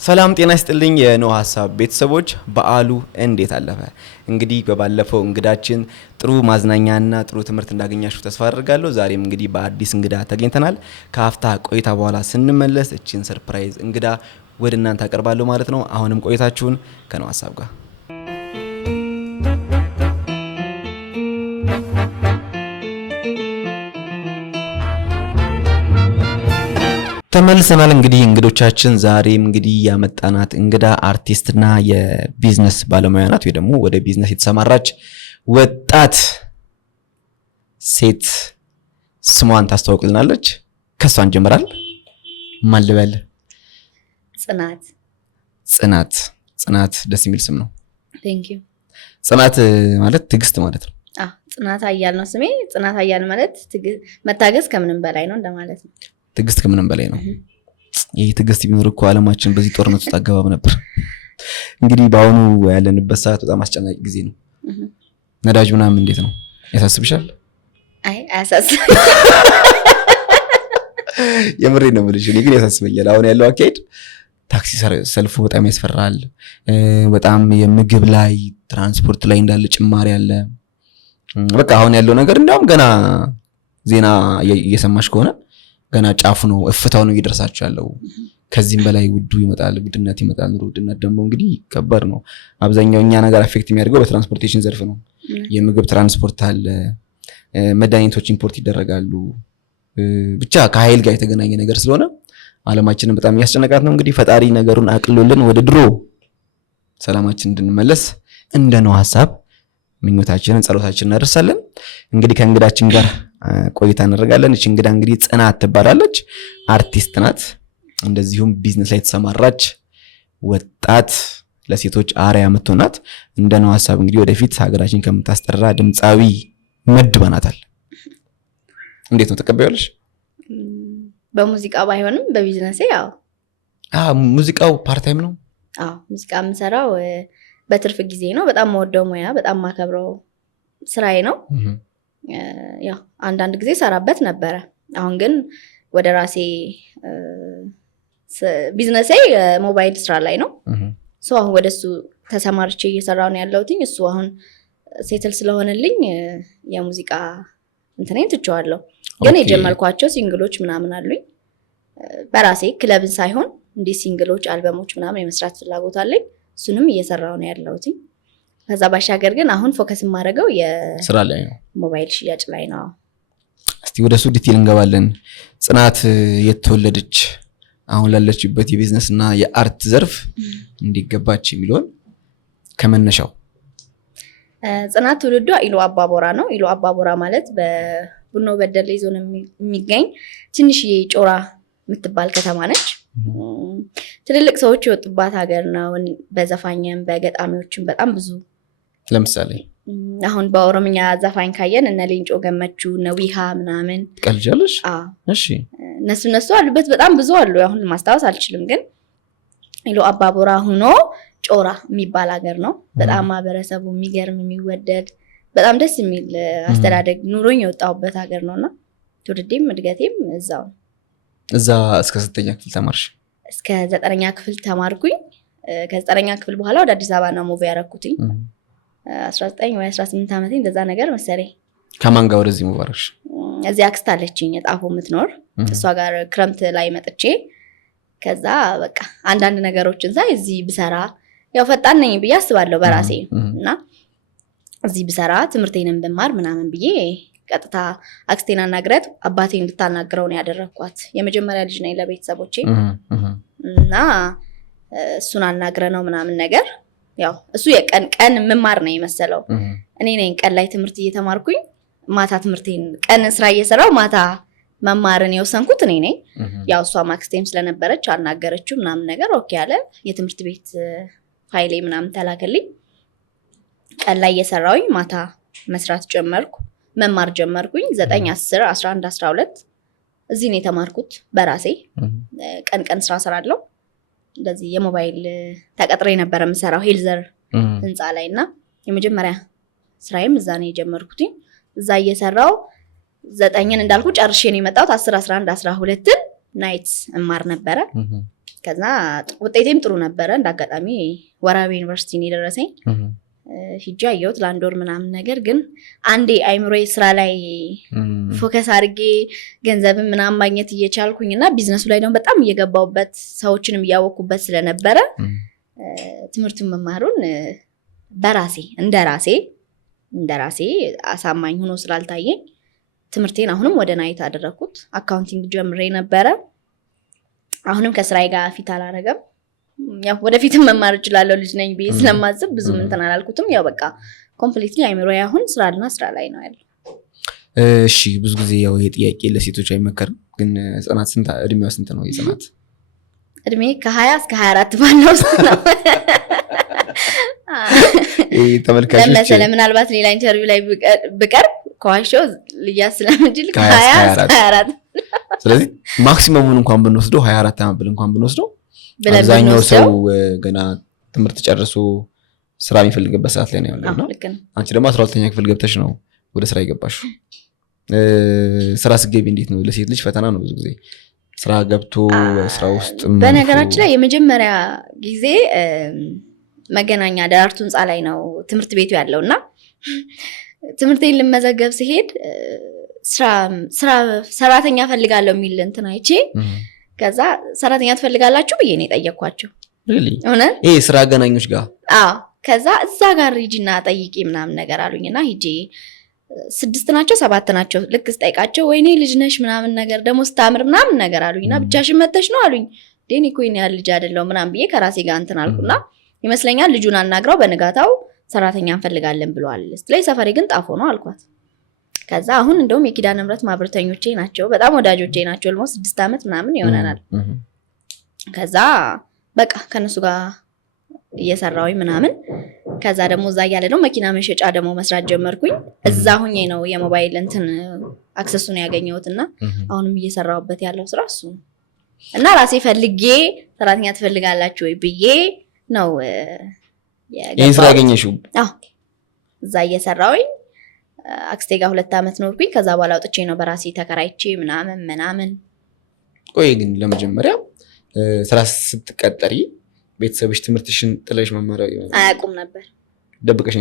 ሰላም ጤና ይስጥልኝ የኖህ ሐሳብ ቤተሰቦች በዓሉ እንዴት አለፈ? እንግዲህ በባለፈው እንግዳችን ጥሩ ማዝናኛና ጥሩ ትምህርት እንዳገኛችሁ ተስፋ አድርጋለሁ። ዛሬም እንግዲህ በአዲስ እንግዳ ተገኝተናል። ከአፍታ ቆይታ በኋላ ስንመለስ እቺን ሰርፕራይዝ እንግዳ ወደ እናንተ አቀርባለሁ ማለት ነው። አሁንም ቆይታችሁን ከኖህ ሐሳብ ጋር ተመልሰናል። እንግዲህ እንግዶቻችን ዛሬም እንግዲህ ያመጣናት እንግዳ አርቲስትና የቢዝነስ ባለሙያ ናት፣ ወይ ደግሞ ወደ ቢዝነስ የተሰማራች ወጣት ሴት ስሟን ታስተዋውቅልናለች። ከሷን እንጀምራል። ማን ልበል? ጽናት ደስ የሚል ስም ነው። ቴንክ ዩ። ጽናት ማለት ትዕግስት ማለት ነው። ጽናት አያል ነው ስሜ። ጽናት አያል ማለት መታገስ ከምንም በላይ ነው እንደማለት ነው። ትዕግስት ከምንም በላይ ነው። ይሄ ትዕግስት ቢኖር እኮ ዓለማችን በዚህ ጦርነት ውስጥ አገባብ ነበር። እንግዲህ በአሁኑ ያለንበት ሰዓት በጣም አስጨናቂ ጊዜ ነው። ነዳጅ ምናምን እንዴት ነው? ያሳስብሻል? አይ አያሳስብ። የምሬን ነው የምልሽ። እኔ ግን ያሳስበኛል። አሁን ያለው አካሄድ ታክሲ ሰልፉ በጣም ያስፈራል። በጣም የምግብ ላይ ትራንስፖርት ላይ እንዳለ ጭማሪ አለ። በቃ አሁን ያለው ነገር እንደውም ገና ዜና እየሰማሽ ከሆነ ገና ጫፉ ነው፣ እፍታው ነው እየደረሳችሁ ያለው። ከዚህም በላይ ውዱ ይመጣል፣ ውድነት ይመጣል። ኑሮ ውድነት ደግሞ እንግዲህ ከባድ ነው። አብዛኛው እኛ ነገር አፌክት የሚያደርገው በትራንስፖርቴሽን ዘርፍ ነው። የምግብ ትራንስፖርት አለ፣ መድኃኒቶች ኢምፖርት ይደረጋሉ። ብቻ ከኃይል ጋር የተገናኘ ነገር ስለሆነ ዓለማችንን በጣም እያስጨነቃት ነው። እንግዲህ ፈጣሪ ነገሩን አቅሎልን ወደ ድሮ ሰላማችን እንድንመለስ እንደ ኖህ ሐሳብ ምኞታችንን ጸሎታችንን እናደርሳለን። እንግዲህ ከእንግዳችን ጋር ቆይታ እናደርጋለን። እቺ እንግዳ እንግዲህ ጽናት ትባላለች። አርቲስት ናት። እንደዚሁም ቢዝነስ ላይ ተሰማራች ወጣት ለሴቶች አርአያ የምትሆናት እንደ ኖህ ሐሳብ እንግዲህ ወደፊት ሀገራችን ከምታስጠራ ድምጻዊ መድበናታል። እንዴት ነው ተቀበያለሽ? በሙዚቃ ባይሆንም በቢዝነሴ ያው ሙዚቃው ፓርት ታይም ነው። ሙዚቃ የምሰራው በትርፍ ጊዜ ነው። በጣም የምወደው ሙያ፣ በጣም ማከብረው ስራዬ ነው። ያው አንዳንድ ጊዜ ሰራበት ነበረ። አሁን ግን ወደ ራሴ ቢዝነሴ ሞባይል ስራ ላይ ነው። አሁን ወደሱ ተሰማርቼ እየሰራው ነው ያለሁት። እሱ አሁን ሴትል ስለሆነልኝ የሙዚቃ እንትኔን ትቼዋለሁ። ግን የጀመርኳቸው ሲንግሎች ምናምን አሉኝ። በራሴ ክለብን ሳይሆን እንዲህ ሲንግሎች፣ አልበሞች ምናምን የመስራት ፍላጎት አለኝ። እሱንም እየሰራው ነው ያለሁት። ከዛ ባሻገር ግን አሁን ፎከስ የማደርገው የስራ ላይ ነው፣ ሞባይል ሽያጭ ላይ ነው። እስቲ ወደሱ ዲቴል እንገባለን። ጽናት የተወለደች አሁን ላለችበት የቢዝነስ እና የአርት ዘርፍ እንዲገባች የሚለውን ከመነሻው። ጽናት ትውልዷ ኢሉ አባቦራ ነው። ኢሉ አባቦራ ማለት በቡኖ በደሌ ዞን የሚገኝ ትንሽዬ ጮራ የምትባል ከተማ ነች። ትልልቅ ሰዎች የወጡባት ሀገር ነው። በዘፋኝም በገጣሚዎችም በጣም ብዙ። ለምሳሌ አሁን በኦሮምኛ ዘፋኝ ካየን እነ ሌንጮ ገመቹ፣ እነ ዊሃ ምናምን ቀልጃለሽ? እሺ፣ እነሱ አሉበት። በጣም ብዙ አሉ። አሁን ማስታወስ አልችልም። ግን ኢሉ አባቦራ ሆኖ ጮራ የሚባል ሀገር ነው። በጣም ማህበረሰቡ የሚገርም የሚወደድ በጣም ደስ የሚል አስተዳደግ ኑሮኝ የወጣሁበት ሀገር ነውና ትውልዴም እድገቴም እዛው ነው። እዛ እስከ 9ኛ ክፍል ተማርሽ? እስከ 9ኛ ክፍል ተማርኩኝ። ከ9ኛ ክፍል በኋላ ወደ አዲስ አበባ ነው ሙቭ ያደረኩትኝ። 19 ወይ 18 ዓመቴ እንደዛ ነገር መሰለኝ። ከማን ጋር ወደዚህ ሙቭ አደረግሽ? እዚህ አክስት አለችኝ ጣፎ የምትኖር። እሷ ጋር ክረምት ላይ መጥቼ ከዛ በቃ አንዳንድ ነገሮችን ሳይ እዚህ ብሰራ ያው ፈጣን ነኝ ብዬ አስባለሁ በራሴ እና እዚህ ብሰራ ትምህርቴንም ብማር ምናምን ብዬ ቀጥታ አክስቴን አናግረት አባቴን እንድታናግረው ነው ያደረኳት። የመጀመሪያ ልጅ ነኝ ለቤተሰቦቼ እና እሱን አናግረ ነው ምናምን ነገር። ያው እሱ የቀን መማር ነው የመሰለው። እኔ ነኝ ቀን ላይ ትምህርት እየተማርኩኝ ማታ ትምህርቴን ቀን ስራ እየሰራው ማታ መማርን የወሰንኩት እኔ ነኝ። ያው እሷ አክስቴም ስለነበረች አናገረችው ምናምን ነገር ኦኬ አለ። የትምህርት ቤት ፋይሌ ምናምን ተላከልኝ። ቀን ላይ እየሰራውኝ ማታ መስራት ጀመርኩ፣ መማር ጀመርኩኝ። 9 10 11 12 እዚህ ነው የተማርኩት በራሴ። ቀን ስራ ሰራለሁ። እንደዚህ የሞባይል ተቀጥሬ ነበር የምሰራው ሄልዘር ህንፃ ላይ እና የመጀመሪያ ስራዬም እዛ ነው የጀመርኩት። እዛ እየሰራው 9ን እንዳልኩ ጨርሼ ነው የመጣሁት። 10 11 12ን ናይት እማር ነበረ። ከዛ ውጤቴም ጥሩ ነበረ። እንዳጋጣሚ ወራቤ ዩኒቨርሲቲ ነው የደረሰኝ። ሂጄ አየሁት ለአንድ ወር ምናምን። ነገር ግን አንዴ አይምሮዬ ስራ ላይ ፎከስ አድርጌ ገንዘብን ምናምን ማግኘት እየቻልኩኝ እና ቢዝነሱ ላይ ደግሞ በጣም እየገባሁበት ሰዎችንም እያወቅኩበት ስለነበረ ትምህርቱን መማሩን እንደራሴ አሳማኝ ሆኖ ስላልታየኝ ትምህርቴን አሁንም ወደ ናይት አደረኩት። አካውንቲንግ ጀምሬ ነበረ። አሁንም ከስራዬ ጋር ፊት አላረገም። ያው ወደፊትም መማር እችላለሁ ልጅ ነኝ ብዬ ስለማስብ ብዙ እንትን አላልኩትም። ያው በቃ ኮምፕሊትሊ አይምሮዬ አሁን ስራ ላይ ነው ያለው። እሺ ብዙ ጊዜ ያው ይሄ ጥያቄ ለሴቶች አይመከርም፣ ግን ጽናት እድሜዋ ስንት ነው? የጽናት እድሜ ከ20 እስከ 24 ባለው ውስጥ ነው። ተመልካቾች ለምሳሌ ምናልባት ሌላ ኢንተርቪው ላይ ብቀርብ ከዋሻው ልያዝ ስለምችል ከ20 እስከ 24። ስለዚህ ማክሲመሙን እንኳን ብንወስደው 24 ዓመት እንኳን ብንወስደው አብዛኛው ሰው ገና ትምህርት ጨርሶ ስራ የሚፈልግበት ሰዓት ላይ ነው ያለው። አንቺ ደግሞ 12ኛ ክፍል ገብተሽ ነው ወደ ስራ የገባሽው። ስራ ስትገቢ እንዴት ነው? ለሴት ልጅ ፈተና ነው ብዙ ጊዜ ስራ ገብቶ ስራ ውስጥ። በነገራችን ላይ የመጀመሪያ ጊዜ መገናኛ ደራርቱ ህንፃ ላይ ነው ትምህርት ቤቱ ያለውና ትምህርቴን ልመዘገብ ሲሄድ ሰራተኛ ፈልጋለሁ የሚል እንትን አይቼ ከዛ ሰራተኛ ትፈልጋላችሁ ብዬ ነው የጠየኳቸው። ይሄ ስራ አገናኞች ጋር ከዛ እዛ ጋር ሂጂና ጠይቂ ምናምን ነገር አሉኝና ሂጄ 6 ናቸው 7 ናቸው። ልክ ስጠይቃቸው ወይኔ ልጅ ነሽ ምናምን ነገር ደግሞ ስታምር ምናምን ነገር አሉኝና ብቻሽን መተሽ ነው አሉኝ። ዴኒ ኮይን ያል ልጅ አይደለም ምናምን ብዬ ከራሴ ጋር እንትን አልኩና ይመስለኛል ልጁን አናግራው በንጋታው ሰራተኛ እንፈልጋለን ብለዋል። ስለዚህ ሰፈሬ ግን ጣፎ ነው አልኳት። ከዛ አሁን እንደውም የኪዳነ ምሕረት ማህበርተኞቼ ናቸው፣ በጣም ወዳጆቼ ናቸው። ኦልሞስት 6 ዓመት ምናምን ይሆነናል። ከዛ በቃ ከነሱ ጋር እየሰራሁኝ ምናምን ከዛ ደግሞ እዛ ያለ ነው መኪና መሸጫ ደግሞ መስራት ጀመርኩኝ። እዛ ሁኜ ነው የሞባይል እንትን አክሰሱን ያገኘሁትና አሁንም እየሰራሁበት ያለው ስራ እሱ ነው። እና ራሴ ፈልጌ ሰራተኛ ትፈልጋላችሁ ወይ ብዬ ነው ይሄን ስራ ያገኘሽው? እዛ እየሰራሁኝ አክስቴ ጋር 2 ዓመት ኖርኩኝ። ከዛ በኋላ ወጥቼ ነው በራሴ ተከራይቼ ምናምን። ቆይ ግን ለመጀመሪያ ስራ ስትቀጠሪ ቤተሰብሽ ትምህርትሽን ጥለሽ መማር አያውቁም ነበር? ደብቀሽ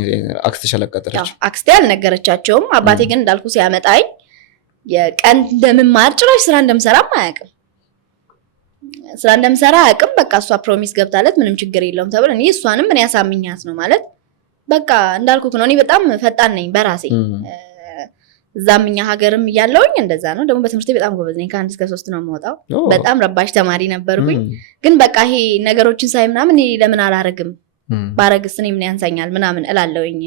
አክስትሽ አላቀጠረች? አክስቴ አልነገረቻቸውም። አባቴ ግን እንዳልኩ ሲያመጣኝ የቀን እንደምማር ጭራሽ ስራ እንደምሰራም አያውቅም። ስራ እንደምሰራ አያውቅም። በቃ እሷ ፕሮሚስ ገብታለት ምንም ችግር የለውም ተብሎ እኔ እሷንም ምን ያሳምኛት ነው ማለት በቃ እንዳልኩት ነው። እኔ በጣም ፈጣን ነኝ በራሴ። እዛምኛ ሀገርም እያለውኝ እንደዛ ነው። ደግሞ በትምህርቴ በጣም ጎበዝ ነኝ። ከ1 እስከ 3 ነው የምወጣው። በጣም ረባሽ ተማሪ ነበርኩኝ። ግን በቃ ይሄ ነገሮችን ሳይ ምናምን ለምን አላረግም ባረግስ እኔ ምን ያንሳኛል ምናምን እላለውኝ።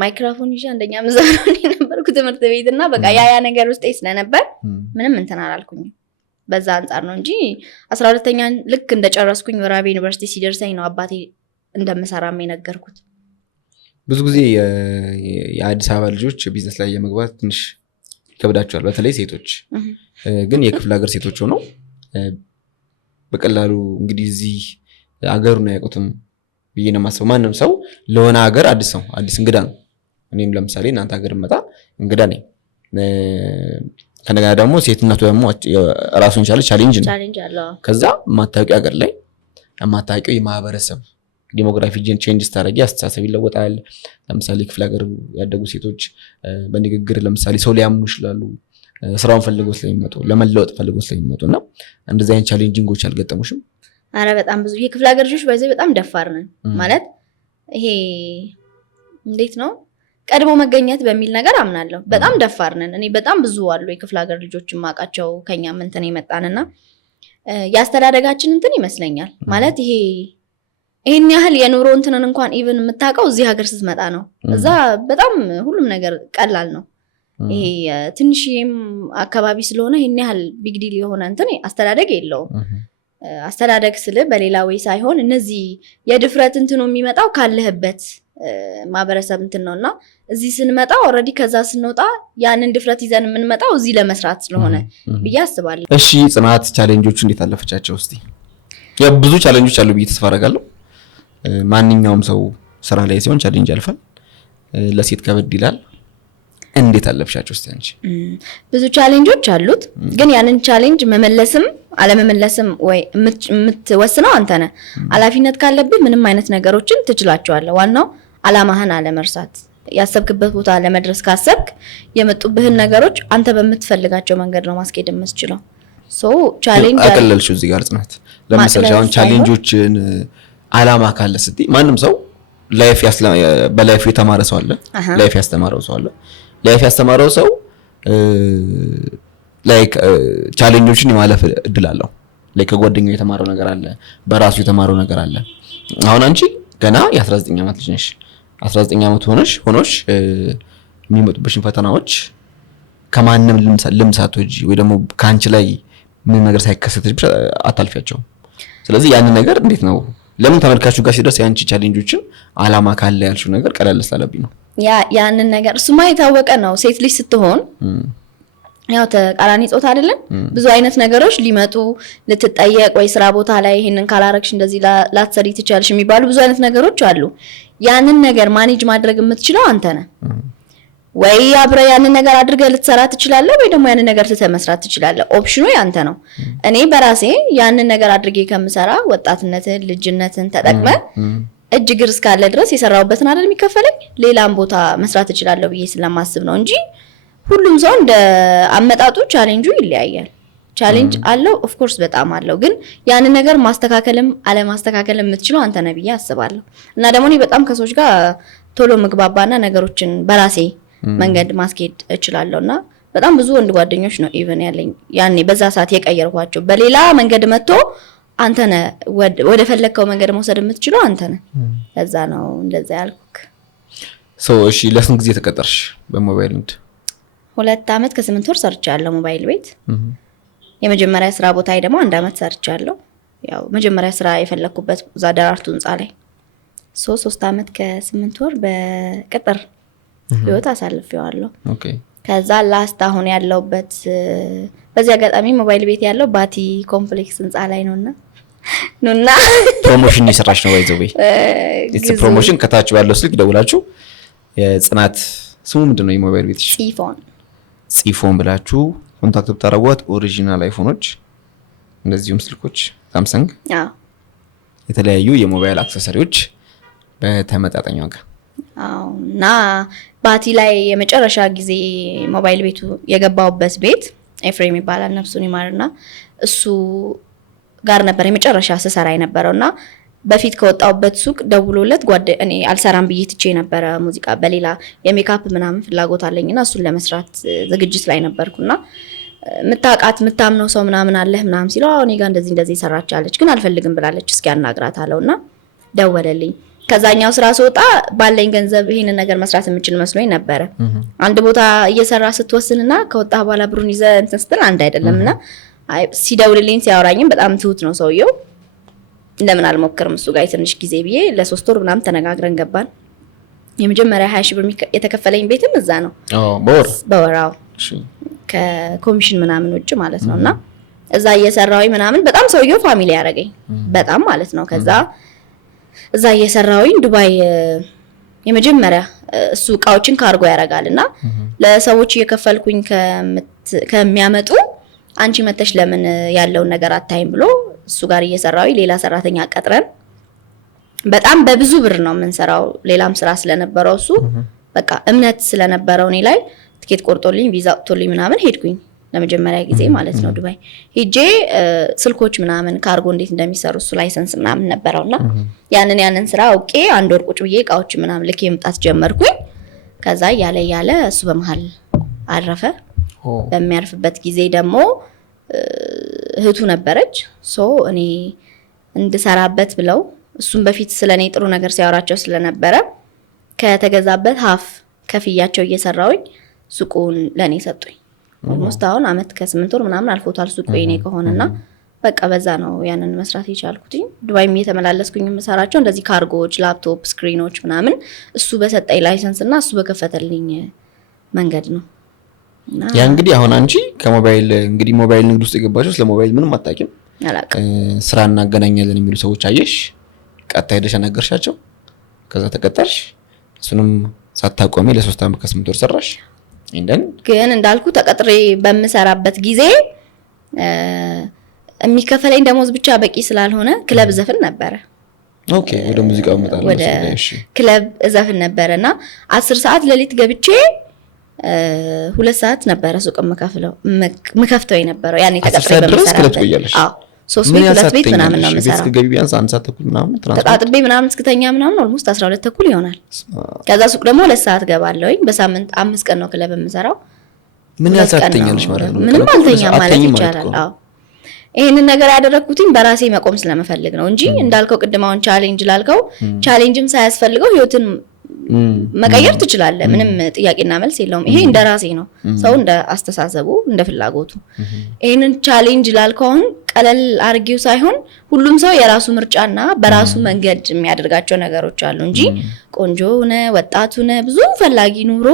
ማይክሮፎን ይዤ አንደኛ መዘምራን ነበርኩ ትምህርት ቤት እና በቃ ያ ነገር ውስጤ ስለነበር ምንም እንትን አላልኩኝም። በዛ አንጻር ነው እንጂ 12ኛ ልክ እንደጨረስኩኝ ወራቤ ዩኒቨርሲቲ ሲደርሰኝ ነው አባቴ እንደምሰራም የነገርኩት። ብዙ ጊዜ የአዲስ አበባ ልጆች ቢዝነስ ላይ የመግባት ትንሽ ይከብዳቸዋል፣ በተለይ ሴቶች። ግን የክፍለ ሀገር ሴቶች ሆነው በቀላሉ እንግዲህ እዚህ ሀገሩን አያውቁትም ብዬ ነው የማስበው። ማንም ሰው ለሆነ ሀገር አዲስ ነው፣ አዲስ እንግዳ ነው። እኔም ለምሳሌ እናንተ ሀገር መጣ እንግዳ ነኝ። ከነገና ደግሞ ሴትነቱ ደግሞ ራሱን የቻለ ቻሌንጅ ነው። ከዛ የማታውቂው ሀገር ላይ የማታውቂው የማህበረሰብ ዲሞግራፊ ቼንጅ ስታደርጊ አስተሳሰብ ይለወጣል። ለምሳሌ ክፍለ ሀገር ያደጉ ሴቶች በንግግር ለምሳሌ ሰው ሊያምኑ ይችላሉ፣ ስራውን ፈልገው ስለሚመጡ ለመለወጥ ፈልገው ስለሚመጡ እና እንደዚህ አይነት ቻሌንጂንጎች አልገጠሙሽም? አረ በጣም ብዙ የክፍለ ሀገር ልጆች በዚህ በጣም ደፋር ነን ማለት ይሄ እንዴት ነው ቀድሞ መገኘት በሚል ነገር አምናለሁ። በጣም ደፋር ነን። እኔ በጣም ብዙ አሉ የክፍለ ሀገር ልጆች ማቃቸው ከኛም እንትን የመጣንና ያስተዳደጋችን እንትን ይመስለኛል ማለት ይሄን ያህል የኑሮ እንትንን እንኳን ኢቭን የምታውቀው እዚህ ሀገር ስትመጣ ነው። እዛ በጣም ሁሉም ነገር ቀላል ነው። ይሄ ትንሽም አካባቢ ስለሆነ ይሄን ያህል ቢግ ዲል የሆነ እንትን አስተዳደግ የለውም። አስተዳደግ ስለ በሌላ ወይ ሳይሆን እነዚህ የድፍረት እንትኑ የሚመጣው ካለህበት ማህበረሰብ እንትን ነውና እዚህ ስንመጣ ኦሬዲ ከዛ ስንወጣ ያንን ድፍረት ይዘን የምንመጣው እዚህ ለመስራት ስለሆነ ብዬ አስባለሁ። እሺ ጽናት ቻሌንጆቹ እንዴት አለፈቻቸው? እስቲ ብዙ ቻሌንጆች አሉ ብዬ ተስፋ አደርጋለሁ። ማንኛውም ሰው ስራ ላይ ሲሆን ቻሌንጅ ያልፋል። ለሴት ከበድ ይላል። እንዴት አለፍሻቸው እስቲ አንቺ? ብዙ ቻሌንጆች አሉት፣ ግን ያንን ቻሌንጅ መመለስም አለመመለስም ወይ የምትወስነው አንተ ነህ። ኃላፊነት ካለብህ ምንም አይነት ነገሮችን ትችላቸዋለህ። ዋናው አላማህን አለመርሳት። ያሰብክበት ቦታ ለመድረስ ካሰብክ የመጡብህን ነገሮች አንተ በምትፈልጋቸው መንገድ ነው ማስኬድ የምትችለው። ቻሌንጅ አቀለልሽው እዚህ ጋር ጽናት። ለምሳሌ አሁን ቻሌንጆችን አላማ ካለ ስትይ ማንም ሰው በላይፍ የተማረ ሰው አለ፣ ላይፍ ያስተማረው ሰው አለ። ላይፍ ያስተማረው ሰው ላይክ ቻሌንጆችን የማለፍ እድል አለው። ላይክ ከጓደኛው የተማረው ነገር አለ፣ በራሱ የተማረው ነገር አለ። አሁን አንቺ ገና የ19 ዓመት ልጅ ነሽ። 19 ዓመት ሆኖሽ የሚመጡብሽን ፈተናዎች ከማንም ልምሳቶጂ ወይ ደግሞ ካንቺ ላይ ምን ነገር ሳይከሰትሽ አታልፊያቸው። ስለዚህ ያንን ነገር እንዴት ነው ለምን ተመልካቹ ጋር ሲደርስ ያንቺ ቻሌንጆችን አላማ ካለ ያልሽው ነገር ቀለል ስላለብኝ ነው። ያንን ነገር እሱማ የታወቀ ነው። ሴት ልጅ ስትሆን ያው ተቃራኒ ጾታ አይደለም፣ ብዙ አይነት ነገሮች ሊመጡ ልትጠየቅ ወይ ስራ ቦታ ላይ ይሄንን ካላረክሽ እንደዚህ ላትሰሪ ትችያለሽ የሚባሉ ብዙ አይነት ነገሮች አሉ። ያንን ነገር ማኔጅ ማድረግ የምትችለው አንተ ነህ። ወይ አብረ ያንን ነገር አድርገህ ልትሰራ ትችላለህ፣ ወይ ደግሞ ያንን ነገር ትተህ መስራት ትችላለህ። ኦፕሽኑ ያንተ ነው። እኔ በራሴ ያንን ነገር አድርጌ ከምሰራ ወጣትነትን ልጅነትን ተጠቅመ እጅ እግር እስካለ ድረስ የሰራውበትን አይደል የሚከፈለኝ፣ ሌላም ቦታ መስራት እችላለሁ ብዬ ስለማስብ ነው እንጂ ሁሉም ሰው እንደ አመጣጡ ቻሌንጁ ይለያያል። ቻሌንጅ አለው ኦፍ ኮርስ በጣም አለው፣ ግን ያንን ነገር ማስተካከልም አለማስተካከልም የምትችለው አንተ ነህ ብዬ አስባለሁ። እና ደግሞ እኔ በጣም ከሰዎች ጋር ቶሎ ምግባባና ነገሮችን በራሴ መንገድ ማስኬድ እችላለሁና በጣም ብዙ ወንድ ጓደኞች ነው ኢቭን ያለኝ ያኔ በዛ ሰዓት የቀየርኳቸው። በሌላ መንገድ መጥቶ አንተ ነህ ወደ ፈለከው መንገድ መውሰድ የምትችለው አንተ ነህ። ለዛ ነው እንደዛ ያልኩክ። እሺ ለስንት ጊዜ ተቀጠርሽ በሞባይል ንግድ? 2 ዓመት ከ8 ወር ሰርቻለሁ ሞባይል ቤት። የመጀመሪያ ስራ ቦታዬ ደግሞ 1 ዓመት ሰርቻለሁ። ያው መጀመሪያ ስራ የፈለኩበት ዛዳራርቱ ህንጻ ላይ 3 ዓመት ከ8 ወር በቅጥር ህይወት አሳልፌዋለሁ። ኦኬ። ከዛ ላስት አሁን ያለውበት በዚህ አጋጣሚ ሞባይል ቤት ያለው ባቲ ኮምፕሌክስ ህንጻ ላይ ነውና ፕሮሞሽን እየሰራች ነው ባይዘው ወይ ኢትስ ፕሮሞሽን። ከታች ባለው ስልክ ደውላችሁ የጽናት ስሙ ምንድነው የሞባይል ቤትሽ? ፂፎን ብላችሁ ኮንታክት ብታረጓት ኦሪጂናል አይፎኖች እንደዚሁም ስልኮች ሳምሰንግ የተለያዩ የሞባይል አክሰሰሪዎች በተመጣጣኝ ዋጋ። እና ባቲ ላይ የመጨረሻ ጊዜ ሞባይል ቤቱ የገባውበት ቤት ኤፍሬም ይባላል ነፍሱን ይማርና እሱ ጋር ነበር የመጨረሻ ስሰራ የነበረውና በፊት ከወጣውበት ሱቅ ደውሎለት እኔ አልሰራም ብዬ ትቼ ነበር ሙዚቃ በሌላ የሜካፕ ምናምን ፍላጎት አለኝና እሱን ለመስራት ዝግጅት ላይ ነበርኩና ምታቃት ምታምነው ሰው ምናምን አለህ ምናምን ሲለው እኔ ጋር እንደዚህ ሰራቻለች ግን አልፈልግም ብላለች እስኪ አናግራት አለውና ደወለልኝ። ከዛኛው ስራ ስወጣ ባለኝ ገንዘብ ይሄንን ነገር መስራት የምችል መስሎኝ ነበር። አንድ ቦታ እየሰራ ስትወስንና ከወጣ በኋላ ብሩን ይዘህ እንትን ስትል አንድ አይደለምና ሲደውልልኝ ሲያወራኝም በጣም ትሁት ነው ሰውየው። እንደምን አልሞክርም እሱ ጋር ትንሽ ጊዜ ብዬ ለ3 ወር ምናምን ተነጋግረን ገባን። የመጀመሪያ 20 ሺህ ብር የተከፈለኝ ቤትም እዛ ነው። በወራው ከኮሚሽን ምናምን ውጭ ማለት ነውና እዛ እየሰራሁኝ ምናምን በጣም ሰውየው ፋሚሊ ያደረገኝ በጣም ማለት ነው። ከዛ እዛ እየሰራሁኝ ዱባይ የመጀመሪያ እሱ እቃዎችን ካርጎ ያደርጋልና ለሰዎች እየከፈልኩኝ ከሚያመጡ አንቺ መተሽ ለምን ያለውን ነገር አታይም ብሎ እሱ ጋር እየሰራሁኝ ሌላ ሰራተኛ ቀጥረን በጣም በብዙ ብር ነው የምንሰራው። ሌላም ስራ ስለነበረው እሱ በቃ እምነት ስለነበረው እኔ ላይ ትኬት ቆርጦልኝ ቪዛ አውጥቶልኝ ምናምን ሄድኩኝ ለመጀመሪያ ጊዜ ማለት ነው ዱባይ ሄጄ ስልኮች ምናምን ካርጎ እንዴት እንደሚሰሩ እሱ ላይሰንስ ምናምን ነበረውና ያንን ስራ አውቄ 1 ወር ቁጭ ብዬ እቃዎች ምናምን ልኬ መምጣት ጀመርኩኝ። ከዛ ያለ እሱ በመሃል አረፈ። በሚያርፍበት ጊዜ ደግሞ እህቱ ነበረች እኔ እንድሰራበት ብለው እሱም በፊት ስለኔ ጥሩ ነገር ሲያወራቸው ስለነበረ ከተገዛበት ሀፍ ከፍያቸው እየሰራውኝ ሱቁን ለኔ ሰጡኝ። ኦልሞስት አሁን አመት ከ8 ወር ምናምን አልፎታል ሱቁ የኔ ከሆነና በቃ በዛ ነው ያንን መስራት የቻልኩት። ዱባይም እየተመላለስኩኝ የምሰራቸው እንደዚህ ካርጎዎች፣ ላፕቶፕ፣ ስክሪኖች ምናምን እሱ በሰጠኝ ላይሰንስ እና እሱ በከፈተልኝ መንገድ ነው። ያ እንግዲህ አሁን አንቺ ከሞባይል ሞባይል ንግድ ውስጥ የገባሽው ስለሞባይል ምንም አታውቂም። ስራ እናገናኛለን የሚሉ ሰዎች አየሽ፣ ቀጥታ ሄደሽ ነገርሻቸው፣ ከዛ ተቀጠርሽ። እሱንም ሳታቆሚ ለ3 ዓመት ከ8 ወር ሰራሽ። ግን እንዳልኩ ተቀጥሬ በምሰራበት ጊዜ የሚከፈለኝ ደሞዝ ብቻ በቂ ስላልሆነ ክለብ ዘፍን ነበረ። ኦኬ ወደ ሙዚቃው መጣለሽ? ወደ ክለብ ዘፍን ነበርና 10 ሰዓት ሌሊት ገብቼ 2 ሰዓት ነበረ ሱቅ መከፍተው የነበረው ያኔ ተቀጥሬ በምሰራበት። አዎ 3 ቤት 2 ቤት ምናምን ነው የምሰራው። እስከ ገቢ ቢያንስ 1 ሰዓት ተኩል ምናምን ተጣጥቤ ምናምን እስክተኛ ምናምን ኦልሞስት 12 ተኩል ይሆናል። ከዛ ሱቅ ደግሞ 2 ሰዓት ገባለሁኝ። በሳምንት 5 ቀን ነው ክለብ የምሰራው። ምን ያሳተኛልሽ ማለት ነው? ምንም አልተኛም ማለት ይቻላል። አዎ ይሄንን ነገር ያደረኩትኝ በራሴ መቆም ስለመፈልግ ነው እንጂ እንዳልከው ቅድማውን ቻሌንጅ ላልከው ቻሌንጅም ሳያስፈልገው ህይወትን መቀየር ትችላለህ። ምንም ጥያቄና መልስ የለውም። ይሄ እንደ ራሴ ነው፣ ሰው እንደ አስተሳሰቡ እንደ ፍላጎቱ። ይሄንን ቻሌንጅ ላልከው አሁን ቀለል አርጊው ሳይሆን ሁሉም ሰው የራሱ ምርጫና በራሱ መንገድ የሚያደርጋቸው ነገሮች አሉ እንጂ ቆንጆ ሆነ ወጣቱ ሆነ ብዙ ፈላጊ ኑሮ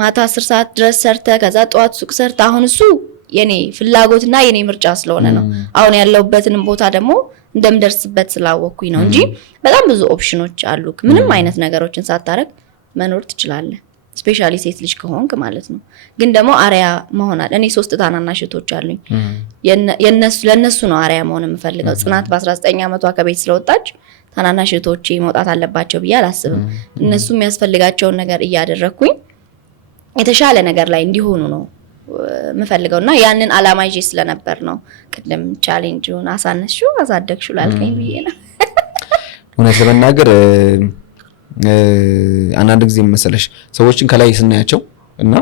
ማታ 10 ሰዓት ድረስ ሰርተ ከዛ ጠዋት ሱቅ ሰርተ አሁን እሱ የኔ ፍላጎትና የኔ ምርጫ ስለሆነ ነው። አሁን ያለውበትንም ቦታ ደግሞ እንደምደርስበት ስላወኩኝ ነው እንጂ በጣም ብዙ ኦፕሽኖች አሉ። ምንም አይነት ነገሮችን ሳታረግ መኖር ትችላለህ፣ ስፔሻሊ ሴት ልጅ ከሆንክ ማለት ነው። ግን ደግሞ አሪያ መሆን አለ። እኔ 3 ታናናሽ እህቶች አሉኝ። ለነሱ ነው አሪያ መሆን የምፈልገው። ጽናት በ19 ዓመቷ ከቤት ስለወጣች ታናናሽ እህቶቼ መውጣት አለባቸው ብዬ አላስብም። እነሱ የሚያስፈልጋቸውን ነገር እያደረኩኝ የተሻለ ነገር ላይ እንዲሆኑ ነው ምፈልገውና ያንን አላማ ይዤ ስለነበር ነው ቅድም ቻሌንጁን አሳነሽው አሳደግሽው ላልከኝ ብዬ ነው። እውነት ለመናገር አንዳንድ ጊዜ መሰለሽ ሰዎችን ከላይ ስናያቸው እና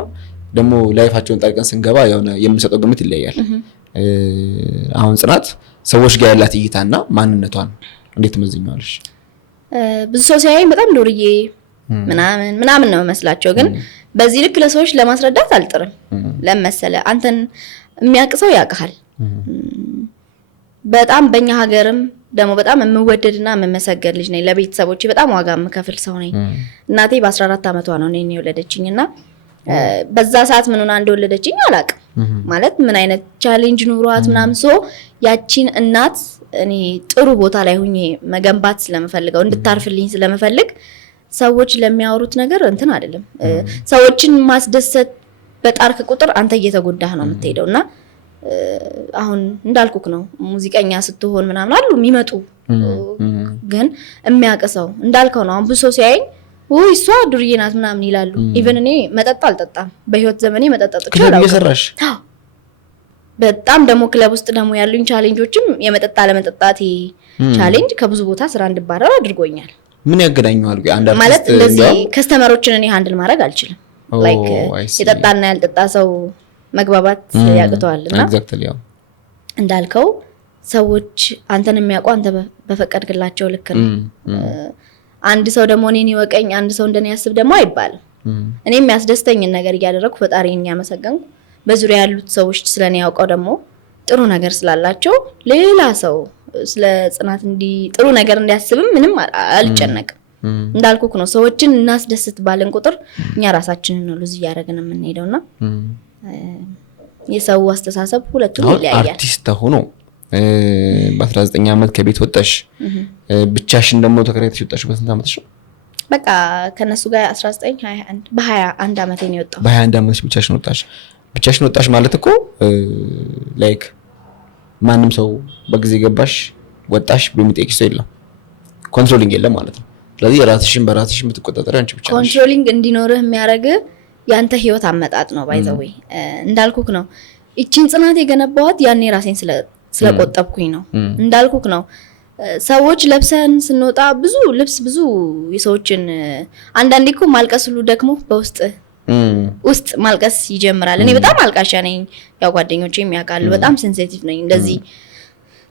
ደግሞ ላይፋቸውን ጣልቀን ስንገባ የሆነ የምንሰጠው ግምት ይለያል። አሁን ጽናት ሰዎች ጋር ያላት እይታና ማንነቷን እንዴት ትመዝኛለሽ? ብዙ ሰው ሲያየኝ በጣም ዶርዬ ምናምን ነው መስላቸው፣ ግን በዚህ ልክ ለሰዎች ለማስረዳት አልጥርም። ለምሳሌ አንተን የሚያቅሰው ያውቃል። በጣም በእኛ ሀገርም ደግሞ በጣም የምወደድና የምመሰገድ ልጅ ነኝ። ለቤተሰቦቼ በጣም ዋጋ የምከፍል ሰው ነኝ። እናቴ በ14 ዓመቷ ነው እኔን የወለደችኝና በዛ ሰዓት ምን ሆና እንደወለደችኝ አላውቅም። ማለት ምን አይነት ቻሌንጅ ኑሯት ምናምን ሶ ያቺን እናት እኔ ጥሩ ቦታ ላይ ሆኜ መገንባት ስለምፈልገው እንድታርፍልኝ ስለምፈልግ ሰዎች ለሚያወሩት ነገር እንትን አይደለም። ሰዎችን ማስደሰት በጣርክ ቁጥር አንተ እየተጎዳህ ነው የምትሄደውና አሁን እንዳልኩክ ነው ሙዚቀኛ ስትሆን ምናምን አሉ የሚመጡ ግን የሚያቀሰው እንዳልከው ነው። አሁን ብዙ ሰው ሲያየኝ ወይ እሷ ዱርዬ ናት ምናምን ይላሉ። ኢቭን እኔ መጠጥ አልጠጣም በህይወት ዘመኔ መጠጥ አልጠጣም። በጣም ደግሞ ክለብ ውስጥ ደግሞ ያሉኝ ቻሌንጆችም የመጠጥ አለመጠጣቴ ቻሌንጅ ከብዙ ቦታ ስራ እንድባረር አድርጎኛል። ምን ያገናኘዋል? አንድ አርቲስት ማለት እንደዚህ ከስተመሮችን እኔ ሃንድል ማድረግ አልችልም። ላይክ የጠጣና ያልጠጣ ሰው መግባባት ያቅተዋልና ኤግዛክትሊ ያው እንዳልከው ሰዎች አንተን የሚያውቁ አንተ በፈቀድክላቸው ልክ ነው። አንድ ሰው ደግሞ እኔን ይወቀኝ አንድ ሰው እንደኔ ያስብ ደግሞ አይባልም። እኔ የሚያስደስተኝን ነገር እያደረኩ ፈጣሪን ያመሰገንኩ በዙሪያ ያሉት ሰዎች ስለኔ ያውቀው ደግሞ ጥሩ ነገር ስላላቸው ሌላ ሰው ስለ ጽናት ጥሩ ነገር እንዲያስብም ምንም አልጨነቅም። እንዳልኩክ ነው ሰዎችን እናስደስት ባለን ቁጥር እኛ ራሳችንን ነው ሉዝ ያደረግን የምንሄደውና የሰው አስተሳሰብ ሁለቱም ይለያያል። አርቲስት ሆኖ በ19 ዓመት ከቤት ወጣሽ፣ ብቻሽን ደግሞ ተከራይተሽ ወጣሽ። በስንት ዓመትሽ? በቃ ከነሱ ጋር 19 በ21 ዓመቴ ነው የወጣው። በ21 ዓመትሽ ብቻሽን ወጣሽ ማለት እኮ ላይክ ማንም ሰው በጊዜ ገባሽ ወጣሽ ብሎ የሚጠይቅ ሰው የለም። ኮንትሮሊንግ የለም ማለት ነው። ስለዚህ ራስሽን በራስሽ የምትቆጣጠሪ አንቺ ብቻ ነሽ። ኮንትሮሊንግ እንዲኖርህ የሚያደርግ ያንተ ህይወት አመጣጥ ነው። ባይ ዘ ዌይ እንዳልኩክ ነው እቺን ጽናት የገነባዋት ያኔ ራሴን ስለቆጠብኩኝ ነው። እንዳልኩክ ነው ሰዎች ለብሰን ስንወጣ ብዙ ልብስ ብዙ የሰዎችን አንዳንዴ እኮ ማልቀስ ሁሉ ደግሞ ውስጥ ማልቀስ ይጀምራል። እኔ በጣም አልቃሻ ነኝ። ያው ጓደኞቼ የሚያውቃሉ። በጣም ሴንሲቲቭ ነኝ። እንደዚህ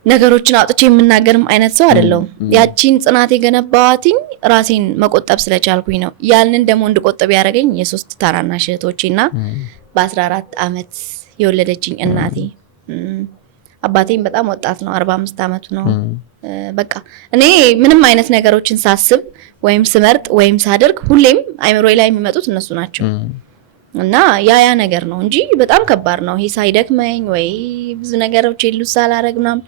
ነገሮችን አውጥቼ የምናገርም አይነት ሰው አይደለሁም። ያቺን ጽናት የገነባዋትኝ ራሴን መቆጠብ ስለቻልኩኝ ነው። ያንን ደግሞ እንድቆጠብ ያደረገኝ የሶስት ታናናሽ እህቶቼና በ14 ዓመት የወለደችኝ እናቴ። አባቴም በጣም ወጣት ነው፣ 45 ዓመቱ ነው። በቃ እኔ ምንም አይነት ነገሮችን ሳስብ ወይም ስመርጥ ወይም ሳደርግ ሁሌም አይምሮዬ ላይ የሚመጡት እነሱ ናቸው። እና ያ ነገር ነው እንጂ በጣም ከባድ ነው። ይሄ ሳይደክመኝ ወይ ብዙ ነገሮች ይሉሳ አላረግ ምናምን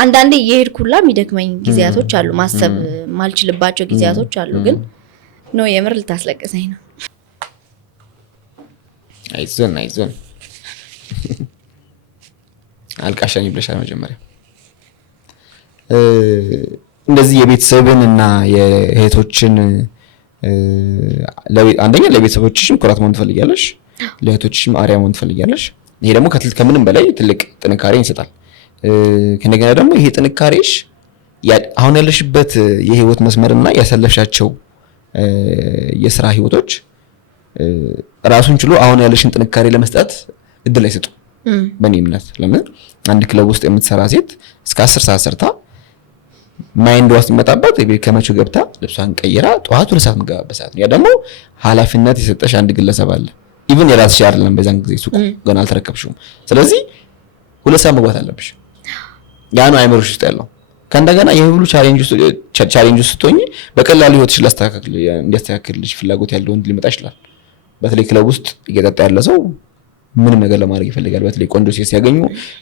አንዳንዴ እየሄድኩላ የሚደክመኝ ጊዜያቶች አሉ፣ ማሰብ ማልችልባቸው ጊዜያቶች አሉ። ግን ነው የምር ልታስለቅሰኝ ነው። አይዞን አልቃሻኝ ብለሻል መጀመሪያ። እንደዚህ የቤተሰብን እና የእህቶችን አንደኛ ለቤተሰቦችሽም ኩራት መሆን ትፈልጊያለሽ፣ ለእህቶችሽም አርአያ መሆን ትፈልጊያለሽ። ይሄ ደግሞ ከምንም በላይ ትልቅ ጥንካሬ ይሰጣል። ከነገና ደግሞ ይሄ ጥንካሬሽ አሁን ያለሽበት የህይወት መስመርና ያሳለፍሻቸው የስራ ህይወቶች ራሱን ችሎ አሁን ያለሽን ጥንካሬ ለመስጠት እድል አይሰጡ በእኔ እምነት። ለምን አንድ ክለብ ውስጥ የምትሰራ ሴት እስከ 10 ሰዓት ሰርታ ማይንድ ዋስ ይመጣባት ከመቼው ገብታ ልብሷን ቀይራ ጠዋት 2 ሰዓት መገባበት ሰዓት ነው። ያ ደግሞ ኃላፊነት የሰጠሽ አንድ ግለሰብ አለ። ኢቭን የራስሽ አይደለም በዛን ጊዜ ሱቅ ገና አልተረከብሽም። ስለዚህ 2 ሰዓት መግባት አለብሽ። ያ ነው አይምሮሽ ውስጥ ያለው። ከእንደገና የሁሉ ቻሌንጅ ውስጥ ስትሆኚ በቀላሉ ህይወትሽ እንዲያስተካክልሽ ፍላጎት ያለው ወንድ ሊመጣ ይችላል። በተለይ ክለብ ውስጥ እየጠጣ ያለ ሰው ምንም ነገር ለማድረግ ይፈልጋል። በተለይ ቆንጆ ሴት ሲያገኙ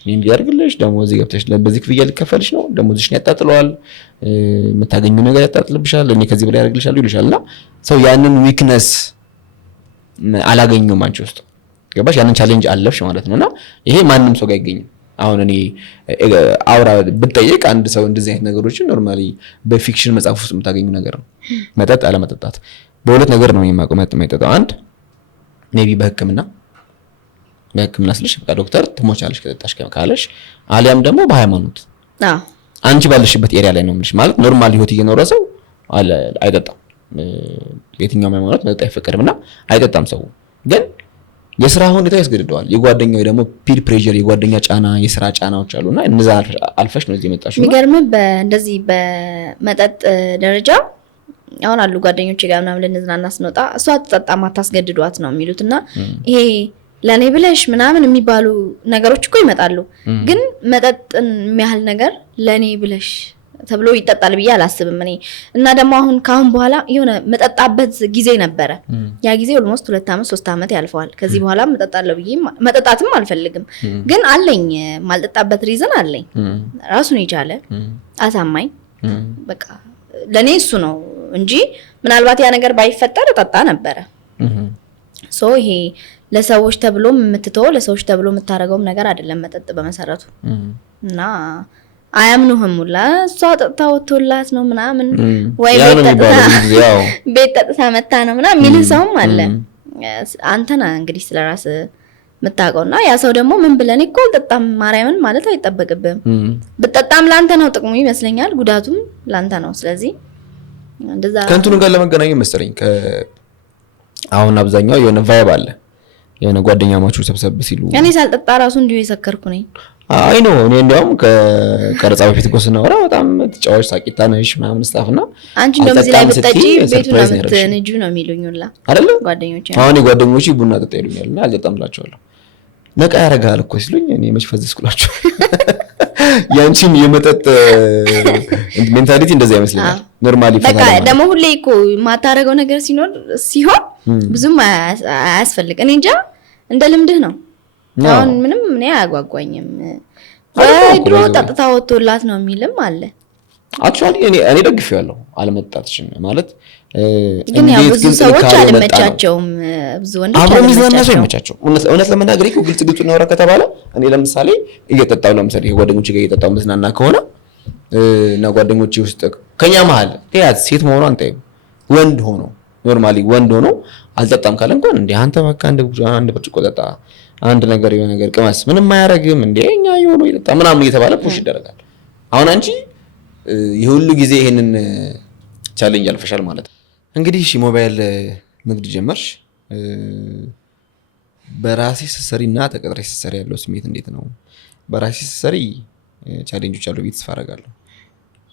እንዲያርግልሽ ደሞዝ ገብተሽ በዚህ ክፍያ ሊከፈልሽ ነው፣ ደሞዝሽን ያጣጥለዋል፣ የምታገኙ ነገር ያጣጥልብሻል፣ እኔ ከዚህ በላይ ያደርግልሻለሁ ይልሻልና ሰው ያንን ዊክነስ አላገኘውም አንቺ ውስጥ ገባሽ? ያንን ቻሌንጅ አለፍሽ ማለት ነውና ይሄ ማንም ሰው ጋር አይገኝም። አሁን እኔ አውራ ብጠይቅ አንድ ሰው እንደዚህ አይነት ነገሮችን ኖርማሊ በፊክሽን መጽሐፍ ውስጥ የምታገኙ ነገር ነው። መጠጥ አለመጠጣት በሁለት ነገር ነው የማቆመጥ የማይጠጣው። አንድ ሜቢ በህክምና ስልሽ በቃ ዶክተር ትሞቻለሽ ከጠጣሽ ካለሽ፣ አሊያም ደግሞ በሃይማኖት አንቺ ባለሽበት ኤሪያ ላይ ነው የምልሽ። ማለት ኖርማል ህይወት እየኖረ ሰው አይጠጣም። የትኛውም ሃይማኖት መጠጥ አይፈቀድምና አይጠጣም ሰው። ግን የስራ ሁኔታ ያስገድደዋል። የጓደኛው ደግሞ ፒር ፕሬሸር፣ የጓደኛ ጫና፣ የስራ ጫናዎች አሉና እነዛ አልፈሽ ነው እዚህ የመጣሽው። የሚገርም እንደዚህ በመጠጥ ደረጃ አሁን አሉ ጓደኞቼ ጋር ምናምን ልንዝናና ስንወጣ እሷ አትጠጣም አታስገድዷት ነው የሚሉትና ይሄ ለኔ ብለሽ ምናምን የሚባሉ ነገሮች እኮ ይመጣሉ። ግን መጠጥን የሚያህል ነገር ለኔ ብለሽ ተብሎ ይጠጣል ብዬ አላስብም እኔ። እና ደግሞ ካሁን በኋላ የሆነ መጠጣበት ጊዜ ነበረ። ያ ጊዜ ኦልሞስት 2 አመት 3 አመት ያልፈዋል። ከዚህ በኋላ መጠጣለሁ ብዬ መጠጣትም አልፈልግም። ግን አለኝ ማልጠጣበት ሪዝን አለኝ ራሱን የቻለ አሳማኝ። በቃ ለኔ እሱ ነው እንጂ ምናልባት ያ ነገር ባይፈጠር ጠጣ ነበረ። ሶ ይሄ ለሰዎች ተብሎ የምትተው ለሰዎች ተብሎ የምታረገውም ነገር አይደለም መጠጥ በመሰረቱ። እና አያምኑህም ሁላ እሷ ጠጥታ ወጥቶላት ነው ምናምን ወይ ቤት ጠጥታ መታ ነው ምናምን የሚልህ ሰውም አለ። አንተና እንግዲህ ስለራስ የምታውቀውና ያ ሰው ደግሞ ምን ብለን እኮ አልጠጣም ማርያምን ማለት አይጠበቅብህም። ብጠጣም ላንተ ነው ጥቅሙ ይመስለኛል፣ ጉዳቱም ላንተ ነው። ስለዚህ እንደዛ ከእንትኑ ጋር ለመገናኘት መሰለኝ አሁን አብዛኛው የሆነ ቫይብ አለ። የሆነ ጓደኛማችሁ ሰብሰብ ሲሉ እኔ ሳልጠጣ ራሱ እንዲሁ የሰከርኩ ነኝ። አይ ነው እኔ እንዲያውም ከቀረጻ በፊት እኮ ስናወራ በጣም ተጫዋች ሳቂታ ነሽ ምናምን ስታፍና አንቺ እንደውም እዚህ ላይ ብትጠጪ ቤቱ ነው የምትነጁ ነው የሚሉኝላ አይደል ጓደኞቼ። አሁን ጓደኞቼ ቡና ጠጣ ይሉኛልና አልጠጣም እላቸዋለሁ። ነቃ ያረጋል እኮ ሲሉኝ እኔ መች ፈዘዝኩላችሁ። ያንቺን የመጠጥ ሜንታሊቲ እንደዛ ይመስለኛል። ኖርማሊ በቃ ደግሞ ሁሌ እኮ ማታረገው ነገር ሲሆን ብዙም አያስፈልግ። እኔ እንጃ እንደ ልምድህ ነው። አሁን ምንም እኔ አያጓጓኝም። ድሮ ጠጥታ ወጥቶላት ነው የሚልም አለ። አክቹአሊ እኔ ደግፌዋለሁ አለመጣትሽን ማለት ግን ያው ብዙ ሰዎች አልመቻቸውም። ብዙ ወንዶች አልመቻቸው። እውነት ለመናገር እኮ ግልጽ ነው ከተባለ እኔ ለምሳሌ እየጠጣው ለምሳሌ ጓደኞቼ ጋር እየጠጣው መዝናና ከሆነ እና ጓደኞቼ ውስጥ ከኛ መሀል ተያዝ ሴት መሆኑ አንተ ወንድ ሆኖ ኖርማሊ ወንድ ሆኖ አልጠጣም ካለ እንኳን እንዴ አንተ በቃ አንድ ብርጭቆ ጠጣ፣ አንድ ነገር የሆነ ነገር ቅመስ፣ ምንም አያረግም እንዴ እኛ ይሆኑ ይጠጣ ምናምን እየተባለ ፑሽ ይደረጋል። አሁን አንቺ የሁሉ ጊዜ ይሄንን ቻሌንጅ አልፈሻል ማለት ነው። እንግዲህ እሺ ሞባይል ንግድ ጀመርሽ። በራሴ ስትሰሪና ተቀጥረሽ ስትሰሪ ያለው ስሜት እንዴት ነው? በራሴ ስትሰሪ ቻሌንጆች አሉ ብዬ ተስፋ አደርጋለሁ።